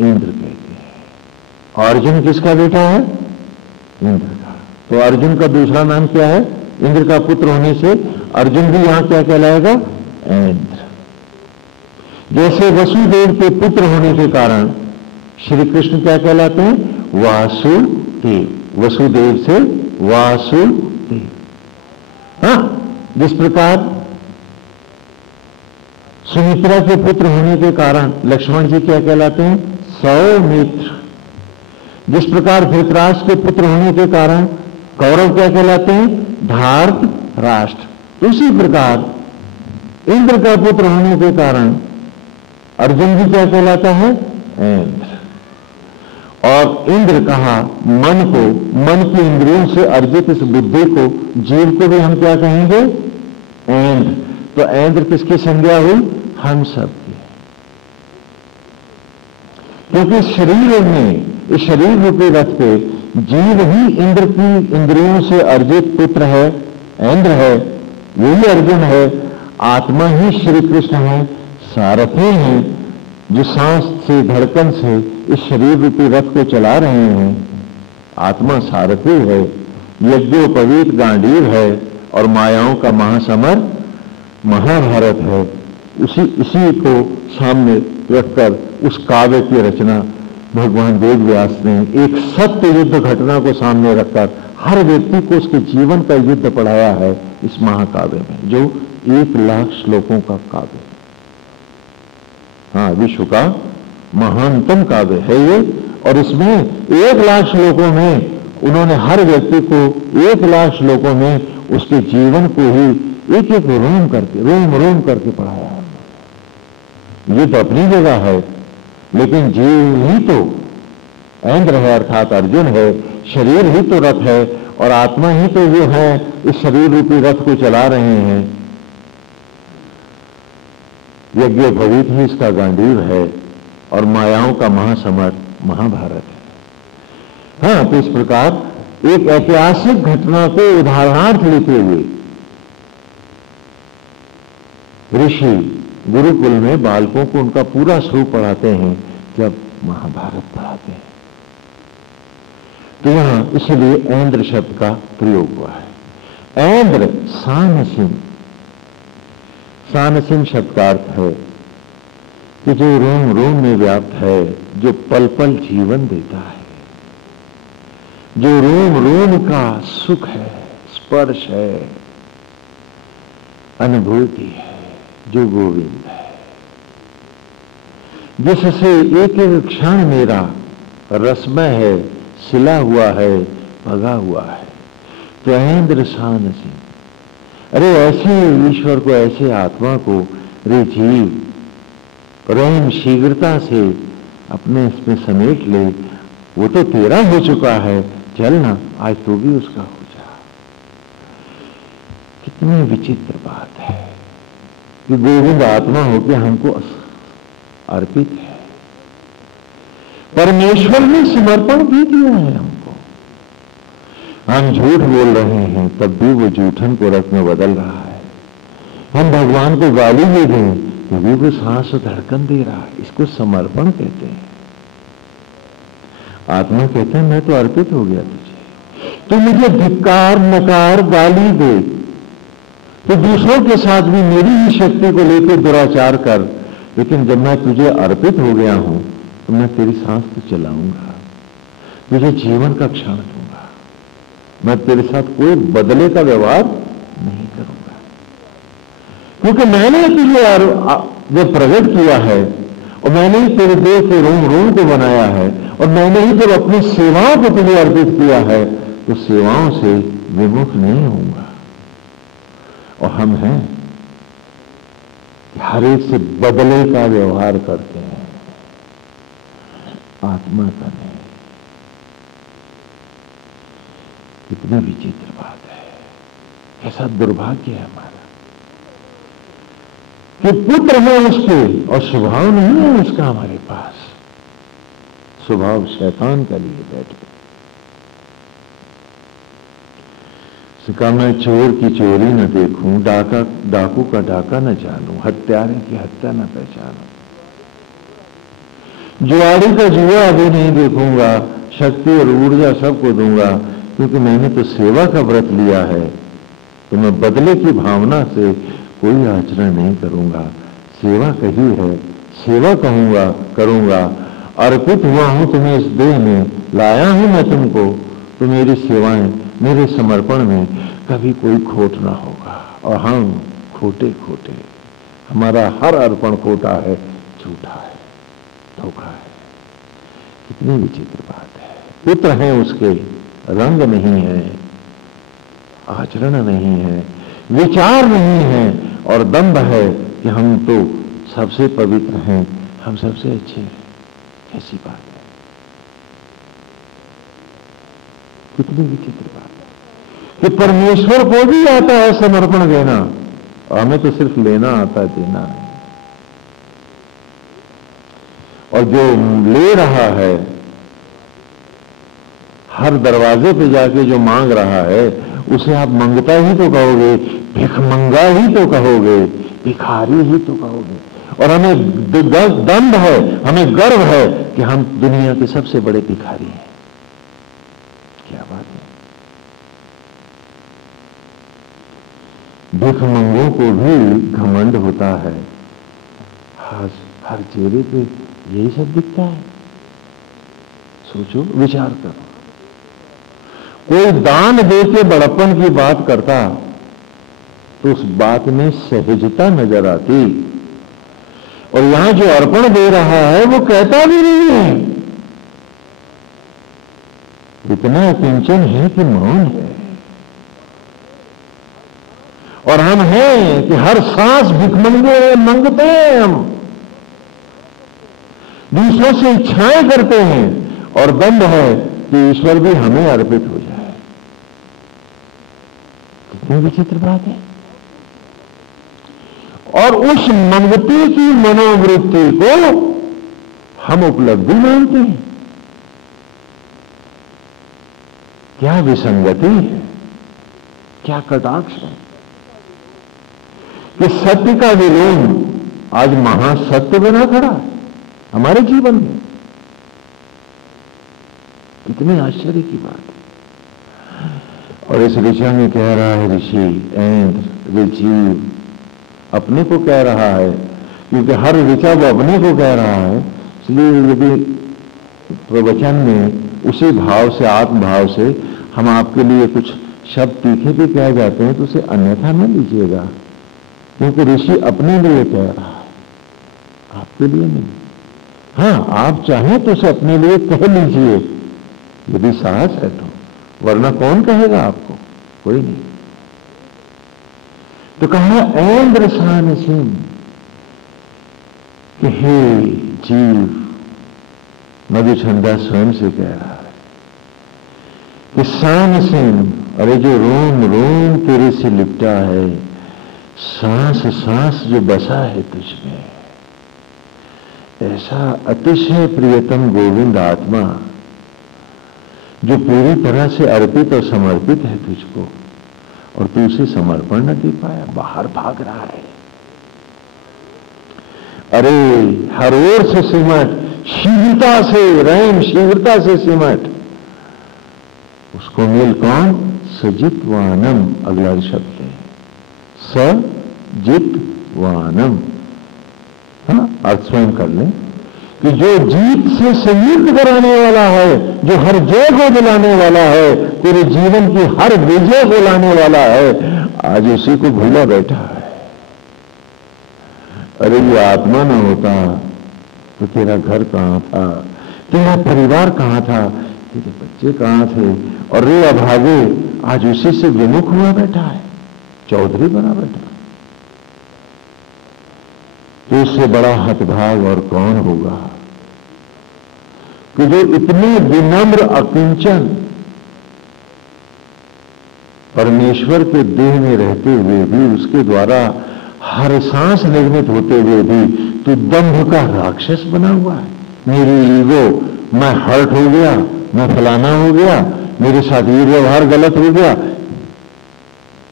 इंद्र कहते हैं। अर्जुन किसका बेटा है? इंद्र का। तो अर्जुन का दूसरा नाम क्या है? इंद्र का पुत्र होने से अर्जुन भी यहां क्या कहलाएगा? ऐन्द्र। जैसे वसुदेव के पुत्र होने के कारण श्री कृष्ण क्या कहलाते हैं? वासुदेव। वसुदेव से वासुदेव। हाँ, जिस प्रकार सुमित्रा के पुत्र होने के कारण लक्ष्मण जी क्या कहलाते हैं? सौमित्र। जिस प्रकार धृतराष्ट्र के पुत्र होने के कारण कौरव क्या कहलाते हैं? धार्त राष्ट्र। उसी प्रकार इंद्र का पुत्र होने के कारण अर्जुन भी क्या कहलाता है? ऐन्द्र। और इंद्र कहा मन को, मन की इंद्रियों से अर्जित इस बुद्धि को, जीव को भी हम क्या कहेंगे? ऐन्द्र। तो ऐन्द्र किसकी संज्ञा हुई? हम सब की। क्योंकि शरीर में, इस शरीर रूपी रथ पे जीव ही इंद्र की इंद्रियों से अर्जित पुत्र है, ऐन्द्र है, वही अर्जुन है। आत्मा ही श्री कृष्ण है, सारथी हैं जो सांस से, धड़कन से इस शरीर रूपी रथ को चला रहे हैं। आत्मा सारथी है, यज्ञोपवीत गांडीव है, और मायाओं का महासमर महाभारत है। इसी को सामने रखकर उस काव्य की रचना भगवान वेद व्यास ने एक सत्य युद्ध घटना को सामने रखकर हर व्यक्ति को उसके जीवन का युद्ध पढ़ाया है इस महाकाव्य में, जो 1,00,000 श्लोकों का काव्य है। हाँ, विश्व का महानतम काव्य है ये। और इसमें 1,00,000 श्लोकों में उन्होंने हर व्यक्ति को 1,00,000 श्लोकों में उसके जीवन को ही एक एक रोम रोम करके पढ़ाया है। ये तो अपनी जगह है, लेकिन जीव ही तो ऐन्द्र है, अर्थात अर्जुन है, शरीर ही तो रथ है और आत्मा ही तो जो है इस शरीर रूपी रथ को चला रहे हैं। यज्ञ भवित ही इसका गांडीव है और मायाओं का महासमर महाभारत है। हाँ, तो इस प्रकार एक ऐतिहासिक घटना को उदाहरणार्थ लेते हुए ऋषि गुरुकुल में बालकों को उनका पूरा स्वरूप पढ़ाते हैं, जब महाभारत पढ़ाते हैं। तो यहां इसलिए ऐन्द्र शब्द का प्रयोग हुआ है। ऐन्द्र सानसिम, सानसिम शब्द का अर्थ है कि जो रोम रोम में व्याप्त है, जो पल पल जीवन देता है, जो रोम रोम का सुख है, स्पर्श है, अनुभूति है, जो गोविंद है, जिससे एक एक क्षण मेरा रसमय है, सिला हुआ है, भगा हुआ है। तो ऐन्द्र सानसिम, अरे ऐसे ईश्वर को, ऐसे आत्मा को रे जीव प्रेम शीघ्रता से अपने इसमें समेट ले। वो तो तेरा हो चुका है, चलना आज तो भी उसका हो जा। कितनी विचित्र बात है कि गोविंद आत्मा होकर हमको अर्पित है। परमेश्वर ने समर्पण भी दिया है हमको। हम झूठ बोल रहे हैं तब भी वो झूठन को रस में बदल रहा है। हम भगवान को गाली दे दें तो भी वो सांस धड़कन दे रहा है। इसको समर्पण कहते हैं। आत्मा कहते हैं मैं तो अर्पित हो गया तुझे, तो मुझे धिक्कार नकार गाली दे, तो दूसरों के साथ भी मेरी ही शक्ति को लेकर दुराचार कर, लेकिन जब मैं तुझे अर्पित हो गया हूं तो मैं तेरी सांस को चलाऊंगा, तुझे जीवन का क्षण दूंगा, मैं तेरे साथ कोई बदले का व्यवहार नहीं करूंगा, क्योंकि मैंने तुझे जब प्रकट किया है और मैंने ही तेरे देह के रोम रोम को बनाया है और मैंने ही जब अपनी सेवाओं को तुझे अर्पित किया है, तो सेवाओं से विमुख नहीं होऊंगा। और हम हैं हर एक से बदले का व्यवहार करते हैं, आत्मा का नहीं। कितनी विचित्र बात है, ऐसा दुर्भाग्य है हमारा कि पुत्र है उसके और स्वभाव नहीं है उसका हमारे पास। स्वभाव शैतान का लिए बैठ गए। कहा मैं चोर की चोरी न देखूं, डाकू का डाका न जानूं, हत्यारे की हत्या न पहचानूं, जुआरी का जुआ अभी नहीं देखूंगा, शक्ति और ऊर्जा सबको दूंगा, क्योंकि मैंने तो सेवा का व्रत लिया है। तो मैं बदले की भावना से कोई आचरण नहीं करूंगा। सेवा कही है, सेवा कहूंगा, करूंगा। अर्पित हुआ हूं तुम्हें इस देह में, लाया हूं मैं तुमको, तो मेरी सेवाएं, मेरे समर्पण में कभी कोई खोट ना होगा। और हम खोटे खोटे, हमारा हर अर्पण खोटा है, झूठा है, धोखा है। कितनी विचित्र बात है। पुत्र है उसके, रंग नहीं है, आचरण नहीं है, विचार नहीं है, और दंभ है कि हम तो सबसे पवित्र हैं, हम सबसे अच्छे हैं। ऐसी बात है। कितनी विचित्र बात है कि परमेश्वर को भी आता है समर्पण देना, और हमें तो सिर्फ लेना आता है, देना नहीं। और जो ले रहा है, हर दरवाजे पे जाके जो मांग रहा है, उसे आप मंगता ही तो कहोगे, भिखमंगा ही तो कहोगे, भिखारी ही तो कहोगे। और हमें दंड है, हमें गर्व है कि हम दुनिया के सबसे बड़े भिखारी हैं। क्या बात है। भिखमंगों को भी घमंड होता है, हर चेहरे पे यही सब दिखता है। सोचो, विचार करो। कोई दान दे के बड़प्पन की बात करता तो उस बात में सहजता नजर आती, और यहां जो अर्पण दे रहा है वो कहता भी नहीं है, इतना किंचन है कि मौन है। और हम हैं कि हर सांस भिखमंगे मांगते हैं, हम दूसरों से इच्छाएं करते हैं, और दंड है कि ईश्वर भी हमें अर्पित हो जाए। कितनी विचित्र बात है। और उस मंगती की मनोवृत्ति को हम उपलब्धि मानते हैं। क्या विसंगति है, क्या कटाक्ष है कि सत्य का विलोम आज महासत्य बना खड़ा है हमारे जीवन में। कितने आश्चर्य की बात है। और इस ऋचा में कह रहा है ऋषि, ऐन्द्र, ऋषि अपने को कह रहा है, क्योंकि हर ऋचा वो अपने को कह रहा है। इसलिए यदि प्रवचन में उसी भाव से, आत्म भाव से हम आपके लिए कुछ शब्द तीखे भी कह जाते हैं तो उसे अन्यथा न लीजिएगा, क्योंकि ऋषि अपने लिए कह रहा है, आपके लिए नहीं। हाँ, आप चाहें तो उसे अपने लिए कह लीजिए यदि साहस है तो, वरना कौन कहेगा आपको? कोई नहीं। तो कहा ऐन्द्र सान सिंह कि हे जीव, मधुचंदा स्वयं से कह रहा है कि सान सिंह, अरे जो रोम रोम तेरे से लिपटा है, सांस सांस जो बसा है तुझमें, ऐसा अतिशय प्रियतम गोविंद आत्मा जो पूरी तरह से अर्पित और समर्पित है तुझको, और तू उसे समर्पण न दे पाया, बाहर भाग रहा है। अरे हर ओर से सिमट, शीघ्रता से रैम, शीघ्रता से सिमट, उसको मिल कौन? सजितवानम, अगला शब्द है सजितवानम। हाँ, अर्थ स्वयं कर लें कि जो जीत से संयुक्त कराने वाला है, जो हर जय को दिलाने वाला है, तेरे जीवन की हर विजय को लाने वाला है, आज उसी को भूला बैठा है। अरे ये आत्मा न होता तो तेरा घर कहां था, तेरा परिवार कहां था, तेरे बच्चे कहां थे? और रे अभागे आज उसी से विमुख हुआ बैठा है, चौधरी बना बैठा। तो इससे बड़ा हतभाग और कौन होगा कि जो इतने विनम्र अकिंचन परमेश्वर के देह में रहते हुए भी, उसके द्वारा हर सांस निर्मित होते हुए भी तो दंभ का राक्षस बना हुआ है। मेरी ईगो, मैं हर्ट हो गया, मैं फलाना हो गया, मेरे साथ ये व्यवहार गलत हो गया।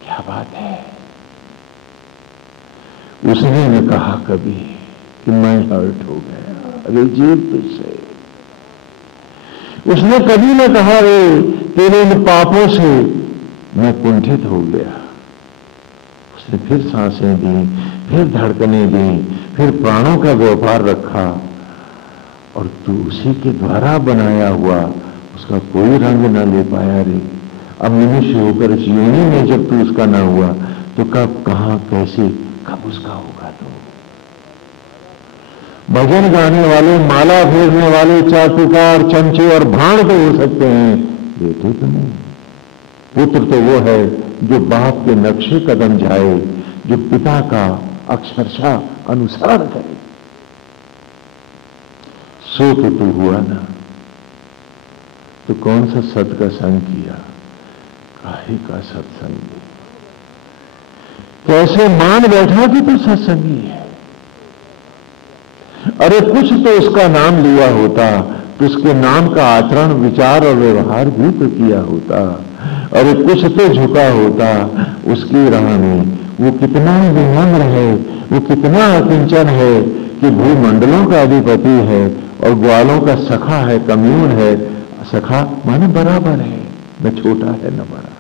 क्या बात है। उसने न कहा कभी कि मैं हर्ट हो गया, अरे जीव तुझसे। उसने कभी न कहा रे तेरे इन पापों से मैं कुंठित हो गया। उसने फिर सांसें दी, फिर धड़कनें दी, फिर प्राणों का व्यापार रखा, और तू उसी के द्वारा बनाया हुआ उसका कोई रंग न ले पाया रे। अब मनुष्य होकर इस योनि में जब तू उसका ना हुआ तो कब, कहां, कैसे, कब उसका होगा? तो भजन गाने वाले, माला फेरने वाले, चाटुकार, चमचे और भाण तो हो सकते हैं, बेटे तो नहीं। पुत्र तो वो है जो बाप के नक्शे कदम जाए, जो पिता का अक्षरशः अनुसरण करे। सो तो तू हुआ ना, तो कौन सा सत का संग किया, काहे का सत्संग? कैसे मान बैठा कि तू सत्संगी है? अरे कुछ तो उसका नाम लिया होता तो उसके नाम का आचरण, विचार और व्यवहार भी तो किया होता। अरे कुछ तो झुका होता उसकी राह में। वो कितना विनम्र है, वो कितना अकिंचन है कि भूमंडलों का अधिपति है और ग्वालों का सखा है, कम्यून है। सखा माने बराबर है, न छोटा है न बड़ा।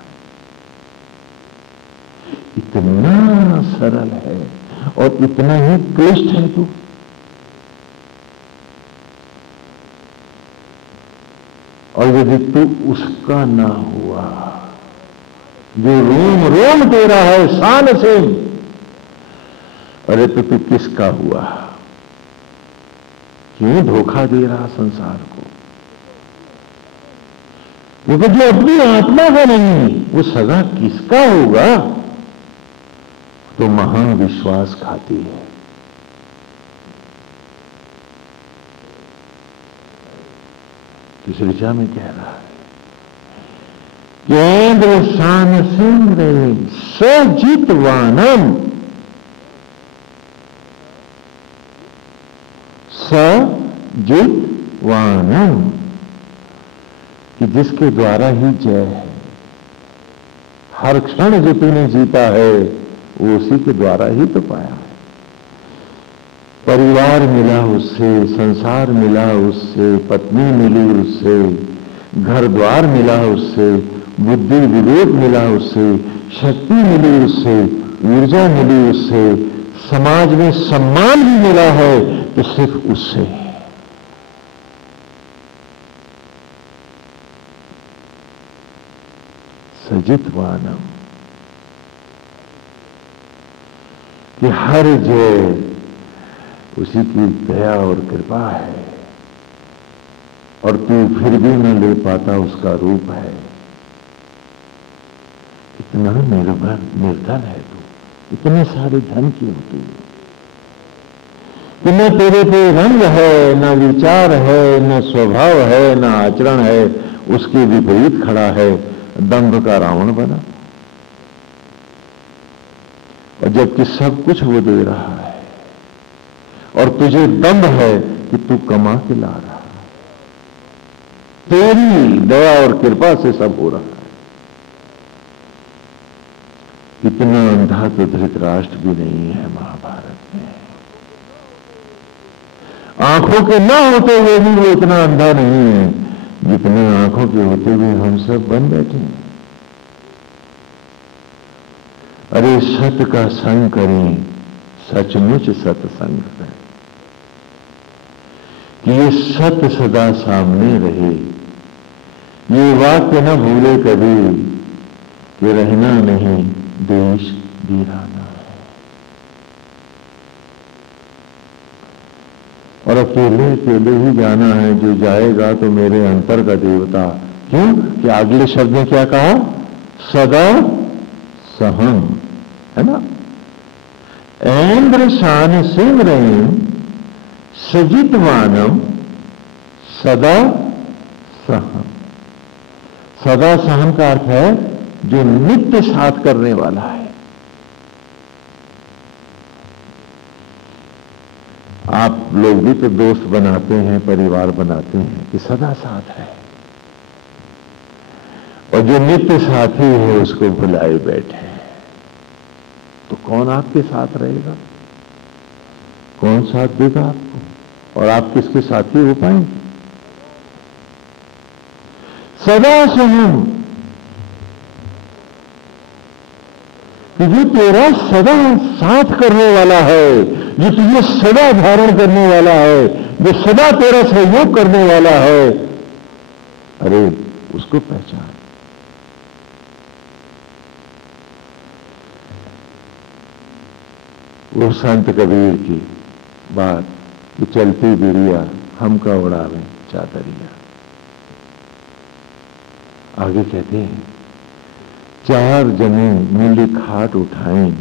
इतना सरल है और इतना ही क्लिष्ट है तू। और यदि तू उसका ना हुआ, जो रोम रोम तेरा है शान से, अरे तो तू किसका हुआ? क्यों धोखा दे रहा संसार को? क्योंकि जो अपनी आत्मा का नहीं वो सदा किसका होगा? तो महान विश्वास खाती है। इस ऋचा में कह रहा है, केंद्र शान सिंह सजितवानम, सजितवानम, कि जिसके द्वारा ही जय है। हर क्षण जो तूने जीता है वो उसी के द्वारा ही तो पाया है। परिवार मिला उससे, संसार मिला उससे, पत्नी मिली उससे, घर द्वार मिला उससे, बुद्धि विवेक मिला उससे, शक्ति मिली उससे, ऊर्जा मिली उससे, समाज में सम्मान भी मिला है तो सिर्फ उससे। सजितवानम, कि हर जय उसी की दया और कृपा है, और तू फिर भी न ले पाता उसका रूप है। इतना निर्भर निर्धन है तू, इतने सारे धन की होती है कि न तेरे पे रंग है, न विचार है, न स्वभाव है, न आचरण है, उसके विपरीत खड़ा है, दंभ का रावण बना। और जबकि सब कुछ वो दे रहा है और तुझे दंभ है कि तू कमा के ला रहा है। तेरी दया और कृपा से सब हो रहा है। इतना अंधा तो धृतराष्ट्र भी नहीं है महाभारत में। आंखों के ना होते हुए भी वो इतना अंधा नहीं है जितने आंखों के होते हुए हम सब बन बैठे हैं। अरे सत का संग करें, सचमुच सत्संग करें, कि ये सत्य सदा सामने रहे। ये वाक्य न भूले कभी कि रहना नहीं देश वीराना है। और अकेले अकेले ही जाना है, जो जाएगा तो मेरे अंतर का देवता। क्यों? कि अगले शब्द में क्या कहा? सदा सहम, है ना? ऐन्द्र शान सिंह रहीम सजितवानम सदा सहम। सदा सहम का अर्थ है जो नित्य साथ करने वाला है। आप लोग भी तो दोस्त बनाते हैं, परिवार बनाते हैं कि सदा साथ है, और जो नित्य साथी है उसको भुलाए बैठे, तो कौन आपके साथ रहेगा? कौन साथ देगा आपको? और आप किसके साथी हो पाएंगे? सदा सहम, कि जो तेरा सदा साथ करने वाला है, जो तुझे सदा धारण करने वाला है, जो सदा तेरा सहयोग करने वाला है, अरे उसको पहचान। वो संत कबीर की बात कि चलती बिरिया हमका उड़ावे चादरिया। आगे कहते हैं, चार जने मिली खाट उठाएं,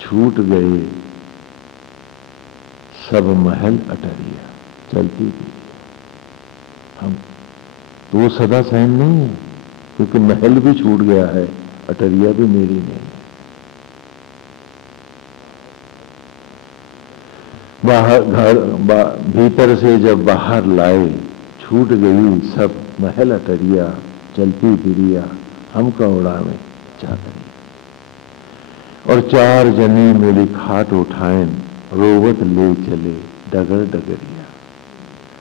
छूट गए सब महल अटरिया। चलती बिरिया हम तो वो सदा सहन नहीं है, क्योंकि महल भी छूट गया है, अटरिया भी मेरी नहीं है। बाहर घर भीतर से जब बाहर लाए, छूट गई सब महल अटरिया, चलती बिरिया हमका उड़ावे चादरिया। और चार जने मेरी खाट उठाएं, रोवत ले चले डगर डगरिया।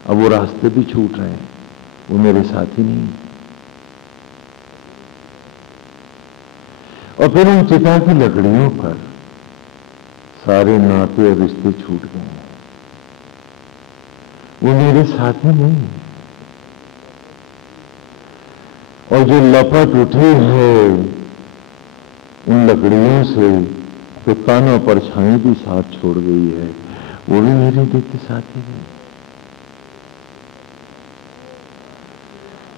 अब वो रास्ते भी छूट रहे हैं, वो मेरे साथी नहीं। और फिर उन चिता की लकड़ियों पर सारे नाते और रिश्ते छूट गए, वो मेरे साथी नहीं। और जो लपट उठी है उन लकड़ियों से, तो ताना परछाई भी साथ छोड़ गई है, वो भी मेरे नित्य साथी है।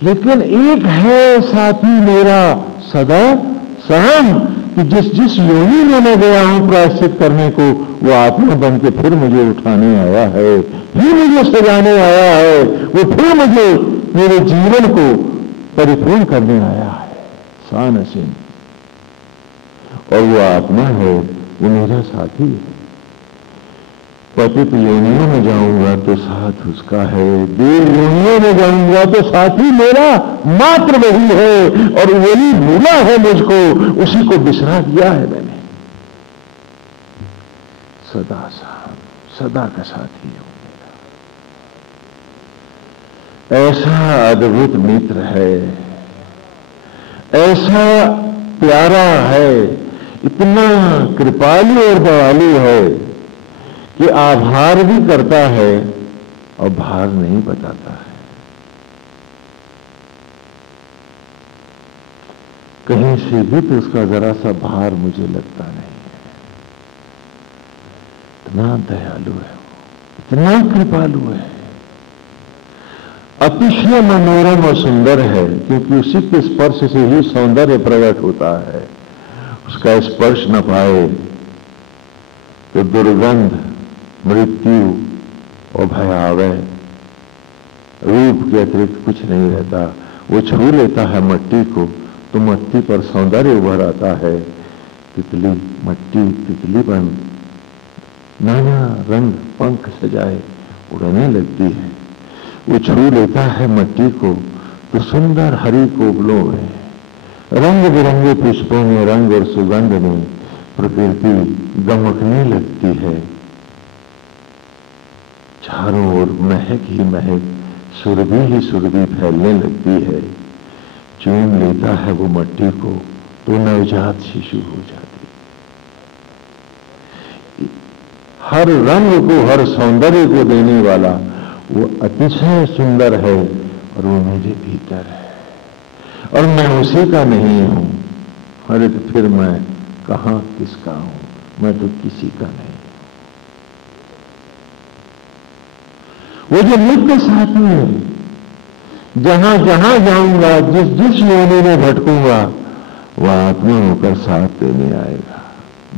लेकिन एक है साथी मेरा सदा सहम, कि जिस जिस योनि में मैं गया हूं प्रायश्चित करने को, वो आत्मा बन के फिर मुझे उठाने आया है, फिर मुझे सजाने आया है, वो फिर मुझे मेरे जीवन को परिपूर्ण करने आया है। सानसीन, और वो आत्मा है, वो मेरा साथी है। पतित योनियों में जाऊंगा तो साथ उसका है, देव योनियों में जाऊंगा तो साथी मेरा मात्र वही है, और वही भूला है मुझको, उसी को बिसरा दिया है मैंने। सदा सदा का साथी हूं मेरा। ऐसा अद्भुत मित्र है, ऐसा प्यारा है, इतना कृपालु और दयालु है कि आभार भी करता है और भार नहीं बताता है। कहीं से भी तो उसका जरा सा भार मुझे लगता नहीं है। इतना दयालु है वो, इतना कृपालु है, अतिशय मनोरम और सुंदर है, क्योंकि उसी के स्पर्श से ही सौंदर्य प्रकट होता है। उसका स्पर्श न पाए तो दुर्गंध, मृत्यु और भयावह रूप के अतिरिक्त कुछ नहीं रहता। वो छू लेता है मट्टी को तो मट्टी पर सौंदर्य उभर आता है। तितली, मट्टी तितली बन नाना रंग पंख सजाए उड़ने लगती है। वो छू लेता है मट्टी को तो सुंदर हरी कोपलों में, रंग बिरंगे पुष्पों में, रंग और सुगंध में प्रकृति गमकने लगती है। चारों ओर महक ही महक, सुरभि ही सुरभि फैलने लगती है। चूम लेता है वो मट्टी को तो नवजात शिशु हो जाती। हर रंग को, हर सौंदर्य को देने वाला वो अतिशय सुंदर है, और वो मेरे भीतर है, और मैं उसी का नहीं हूं। अरे तो फिर मैं कहां किसका हूं? मैं तो किसी का नहीं। वो जो नित्य साथी है, जहां जहां जाऊंगा, जिस जिस योनि में भटकूंगा, वह आत्मा होकर साथ देने आएगा।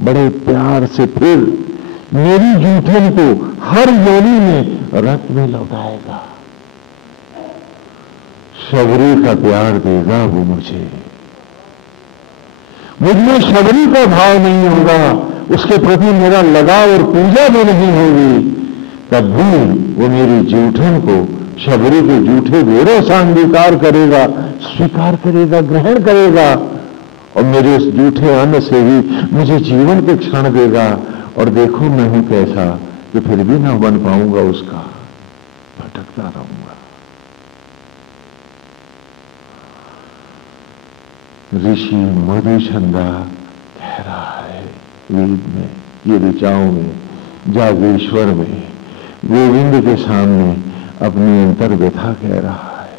बड़े प्यार से फिर मेरी जूठन को हर योनि में रत में लौटाएगा। शबरी का प्यार देगा वो मुझे। मुझमें शबरी का भाव नहीं होगा, उसके प्रति मेरा लगाव और पूजा भी नहीं होगी, तब भी वो मेरी जूठन को, शबरी के जूठे गोरों से अंगीकार करेगा, स्वीकार करेगा, ग्रहण करेगा, और मेरे उस जूठे अन्न से ही मुझे जीवन के क्षण देगा। और देखो मैं हूं कैसा, कि फिर भी ना बन पाऊंगा उसका, भटकता रहूंगा। ऋषि मधुचंदा कह रहा है वेद में, ये ऋचाओं में, जागेश्वर में, गोविंद के सामने अपनी अंतर व्यथा कह रहा है,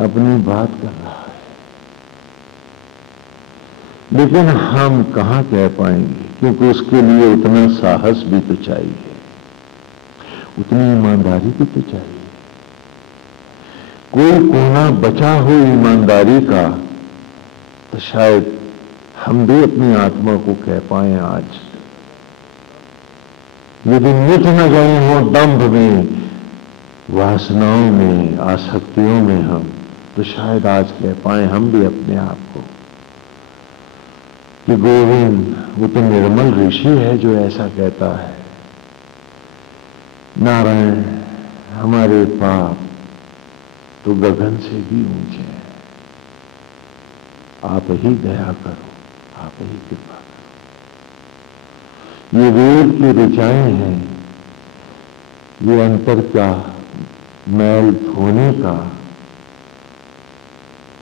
अपनी बात कर रहा है। लेकिन हम कहां कह पाएंगे, क्योंकि उसके लिए उतना साहस भी तो चाहिए, उतनी ईमानदारी भी तो चाहिए। कोई कोना बचा हो ईमानदारी का तो शायद हम भी अपनी आत्मा को कह पाए आज। यदि मिट न गए हो दंभ में, वासनाओं में, आसक्तियों में हम, तो शायद आज कह पाए हम भी अपने आप को कि गोविंद वो तो निर्मल ऋषि है जो ऐसा कहता है। नारायण हमारे पाप तो गगन से भी ऊंचे हैं, आप ही दया करो, आप ही कृपा करो। ये वेद की ऋचाएं हैं, ये अंतर का मैल धोने का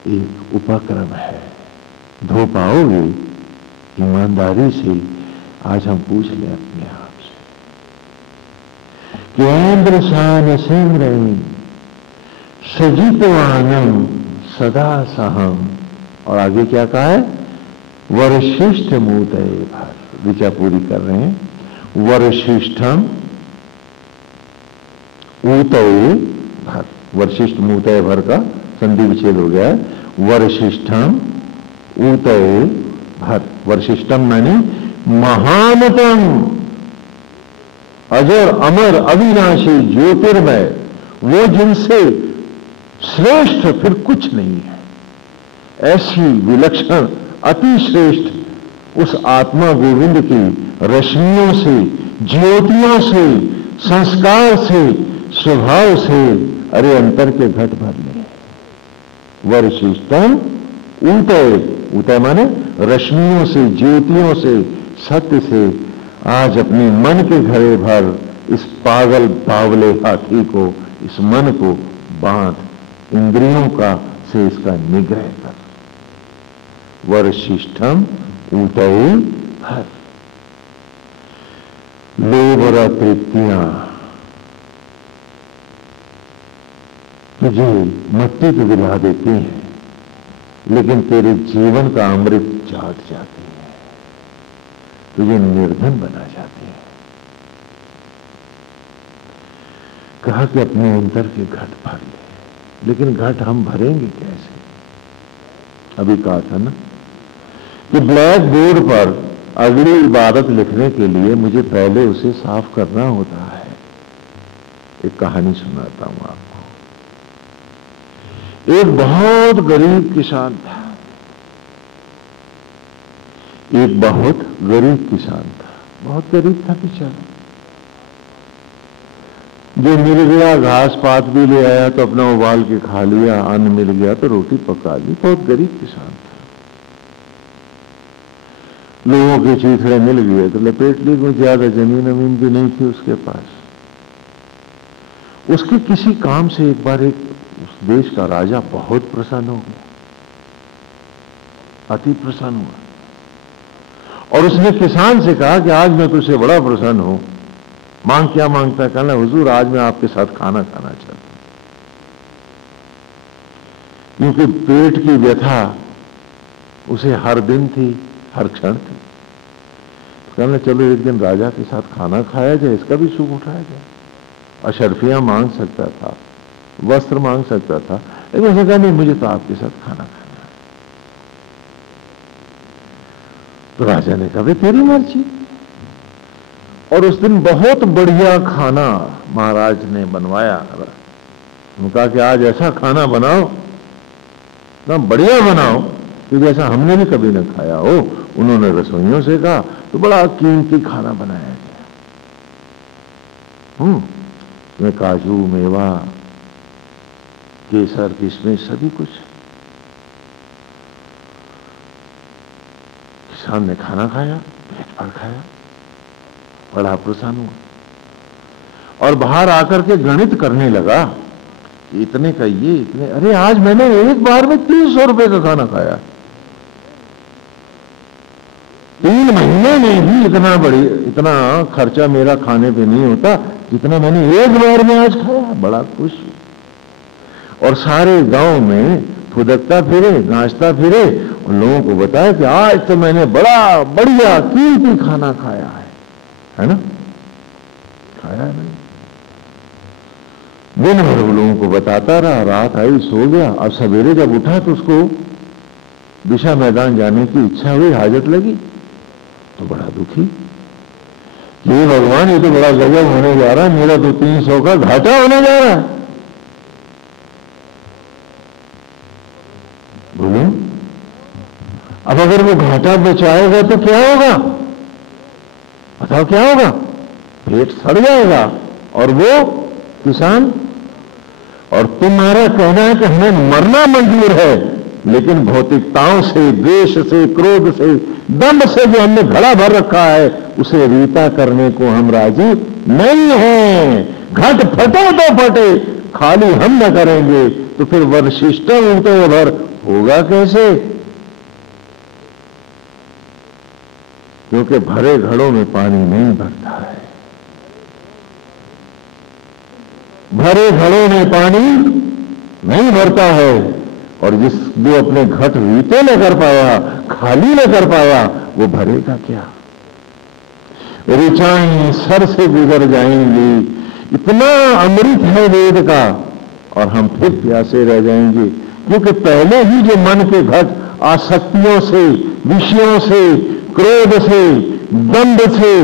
एक उपक्रम है। धो पाओगे ईमानदारी से? आज हम पूछ लें अपने आप से, केंद्र शान सिमरन सजितवानम सदा सहम। और आगे क्या कहा है? वरशिष्ठ मूतये भर। ऋचा पूरी कर रहे हैं। वरशिष्ठम ऊतये भर। वरशिष्ठ मूतये भर का संधि विच्छेद हो गया है। वरशिष्ठम ऊतये भर। वरशिष्ठम माने महानतम, अजर अमर अविनाशी ज्योतिर्मय, वो जिनसे श्रेष्ठ फिर कुछ नहीं है, ऐसी विलक्षण अति श्रेष्ठ उस आत्मा गोविंद की रश्मियों से, ज्योतियों से, संस्कार से, स्वभाव से अरे अंतर के घट भर ले। वरशिष्टम ऊतय, ऊतय माने रश्मियों से, ज्योतियों से, सत्य से आज अपने मन के घड़े भर इस पागल बावले हाथी को, इस मन को बांध, इंद्रियों का से इसका निग्रह कर। वरशिष्ठम ऊतये भर। लोभ और तृप्तियां तुझे मट्टी को दिला देती हैं, लेकिन तेरे जीवन का अमृत चाट जाती है, तुझे निर्धन बना जाती है। कहा कि अपने अंतर के घट भर ले, लेकिन घट हम भरेंगे कैसे? अभी कहा था ना कि ब्लैक बोर्ड पर अगली इबादत लिखने के लिए मुझे पहले उसे साफ करना होता है। एक कहानी सुनाता हूं आपको। एक बहुत गरीब किसान था, एक बहुत गरीब किसान था, बहुत गरीब था बेचारा। जो मिल गया घास पात भी ले आया तो अपना उबाल के खा लिया, अन्न मिल गया तो रोटी पका ली। बहुत गरीब किसान था। लोगों के चीथड़े मिल गए तो लपेट ली, कोई ज्यादा जमीन अमीन भी नहीं थी उसके पास। उसके किसी काम से एक बार एक उस देश का राजा बहुत प्रसन्न हो गया, अति प्रसन्न हुआ, और उसने किसान से कहा कि आज मैं तुझसे बड़ा प्रसन्न हूं। मांग क्या मांगता है? कहना हुजूर आज मैं आपके साथ खाना खाना चाहता हूं, क्योंकि पेट की व्यथा उसे हर दिन थी, हर क्षण थी। कहना चलो एक दिन राजा के साथ खाना खाया जाए, इसका भी सुख उठाया जाए। अशर्फियां मांग सकता था, वस्त्र मांग सकता था, लेकिन उसने कहा नहीं, मुझे तो आपके साथ खाना खाना है। तो राजा ने कहा तेरी मर्जी। और उस दिन बहुत बढ़िया खाना महाराज ने बनवाया। उन्होंने कहा कि आज ऐसा खाना बनाओ ना, बढ़िया बनाओ कि जैसा हमने भी कभी न खाया हो। उन्होंने रसोइयों से कहा तो बड़ा कीमती खाना बनाया गया। उसमें काजू, मेवा, केसर, किशमिश सभी कुछ। किसान ने खाना खाया, पेट भर खाया, बड़ा प्रसन्न हुआ और बाहर आकर के गणित करने लगा। इतने का ये, इतने, अरे आज मैंने एक बार में 300 रुपए का खाना खाया। 3 महीने में भी इतना खर्चा मेरा खाने पे नहीं होता जितना मैंने एक बार में आज खाया। बड़ा खुश। और सारे गांव में फुदकता फिरे, नाचता फिरे और लोगों को बताया कि आज तो मैंने बड़ा बढ़िया कीमती खाना खाया है ना? खाया है मैंने। दिन भर लोगों को बताता रहा, रात आई, सो गया। अब सवेरे जब उठा तो उसको दिशा मैदान जाने की इच्छा हुई, हाजत लगी तो बड़ा दुखी। ये भगवान, ये तो बड़ा गजब होने जा रहा है, मेरा तो 300 का घाटा होने जा रहा है। बोलो, अब अगर वो घाटा बचाएगा तो क्या होगा? बताओ क्या होगा? पेट सड़ जाएगा और वो किसान। और तुम्हारा कहना है कि हमें मरना मंजूर है, लेकिन भौतिकताओं से, द्वेष से, क्रोध से, दंभ से जो हमने घड़ा भर रखा है, उसे रीता करने को हम राजी नहीं हैं। घट फटे तो फटे, खाली हम न करेंगे तो फिर वरशिष्ठम ऊतये भर होगा कैसे? क्योंकि भरे घड़ों में पानी नहीं भरता है। भरे घड़ों में पानी नहीं भरता है, और जिस जो अपने घट रीते न कर पाया, खाली न कर पाया, वो भरेगा क्या? ऋचाएं सर से गुजर जाएंगी, इतना अमृत है वेद का, और हम फिर प्यासे रह जाएंगे, क्योंकि पहले ही जो मन के घट आसक्तियों से, विषयों से, क्रोध से, दंड से,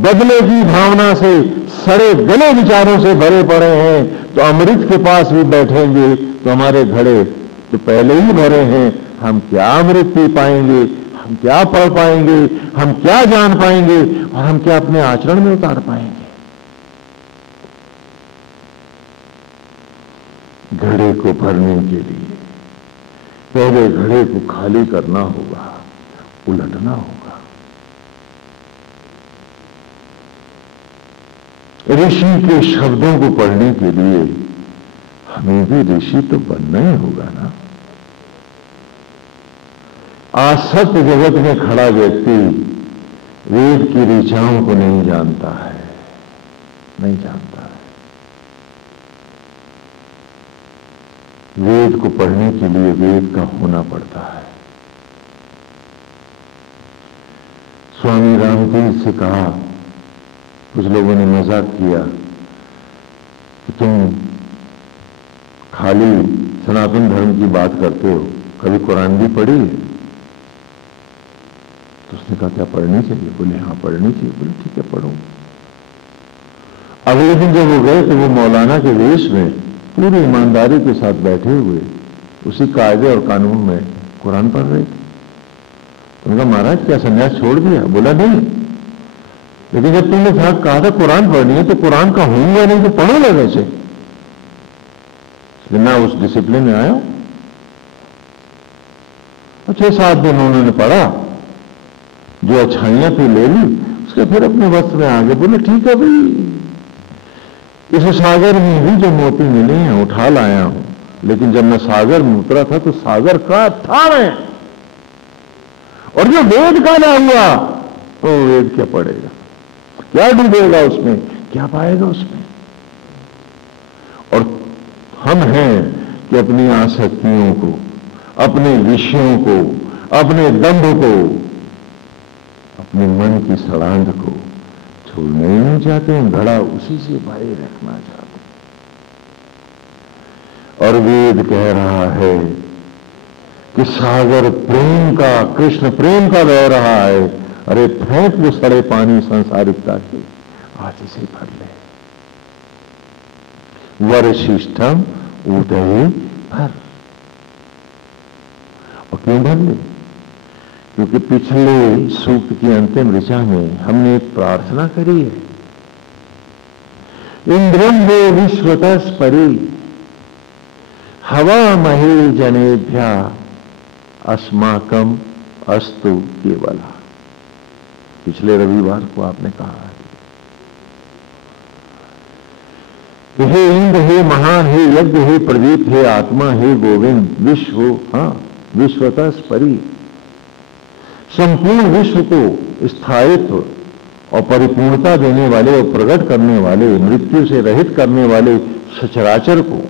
बदले की भावना से, सड़े गले विचारों से भरे पड़े हैं, तो अमृत के पास भी बैठेंगे तो हमारे घड़े तो पहले ही भरे हैं, हम क्या अमृत पी पाएंगे, हम क्या पढ़ पाएंगे, हम क्या जान पाएंगे, और हम क्या अपने आचरण में उतार पाएंगे? घड़े को भरने के लिए पहले घड़े को खाली करना होगा, उलटना होगा। ऋषि के शब्दों को पढ़ने के लिए हमें भी ऋषि तो बनना ही होगा ना। आसक्त जगत में खड़ा व्यक्ति वेद की ऋचाओं को नहीं जानता है, नहीं जानता है। वेद को पढ़ने के लिए वेद का होना पड़ता है। स्वामी रामतीर्थ से कहा, कुछ लोगों ने मजाक किया कि तुम खाली सनातन धर्म की बात करते हो, कभी कुरान भी पढ़ी है? तो उसने कहा क्या पढ़नी चाहिए? बोले हाँ पढ़नी चाहिए। बोले ठीक है पढ़ो। अगले दिन जब वो गए तो वो मौलाना के वेश में पूरी ईमानदारी के साथ बैठे हुए उसी कायदे और कानून में कुरान पढ़ रहे थे। उनका महाराज क्या संन्यास छोड़ दिया? बोला नहीं, लेकिन जब तुमने कहा था कुरान पढ़नी है तो कुरान का होऊंगा नहीं तो पढ़ोगे वैसे? मैं उस डिसिप्लिन में आया। 6-7 दिन उन्होंने पढ़ा, जो अच्छाइयां थी ले ली, उसके फिर अपने वस्त्र में आगे बोले ठीक है भाई, इस सागर में भी जो मोती मिले हैं उठा लाया हूं, लेकिन जब मैं सागर में उतरा था तो सागर का था मैं, और जो वेद का ना हुआ तो वेद क्या पड़ेगा, क्या डूबेगा उसमें, क्या पाएगा उसमें? और हम हैं कि अपनी आसक्तियों को, अपने विषयों को, अपने दंभ को, अपने मन की सड़ांध को छोड़ना ही नहीं चाहते हैं, घड़ा उसी से भरे रखना चाहते हैं। और वेद कह रहा है कि सागर प्रेम का, कृष्ण प्रेम का बह रहा है, अरे फेंक वो सड़े पानी संसारिकता के, आज इसे भर ले। वरशिष्ठम उदय भर। और क्यों भर ले? क्योंकि पिछले सूक्त की अंतिम ऋचा में हमने एक प्रार्थना करी है, इंद्रम वो विश्वतस परि हवा महे जनेभ्या अस्माकम अस्तु केवला। पिछले रविवार को आपने कहा है, हे इंद्र, हे महान, हे यज्ञ, हे प्रदीप, हे आत्मा, हे गोविंद, विश्व, विश्वतस परि, संपूर्ण विश्व को स्थायित्व और परिपूर्णता देने वाले और प्रकट करने वाले, मृत्यु से रहित करने वाले सचराचर को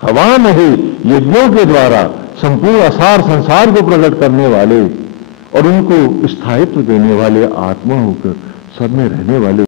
हवा नहीं यज्ञों के द्वारा संपूर्ण असार संसार को प्रकट करने वाले और उनको स्थायित्व देने वाले, आत्मा होकर सब में रहने वाले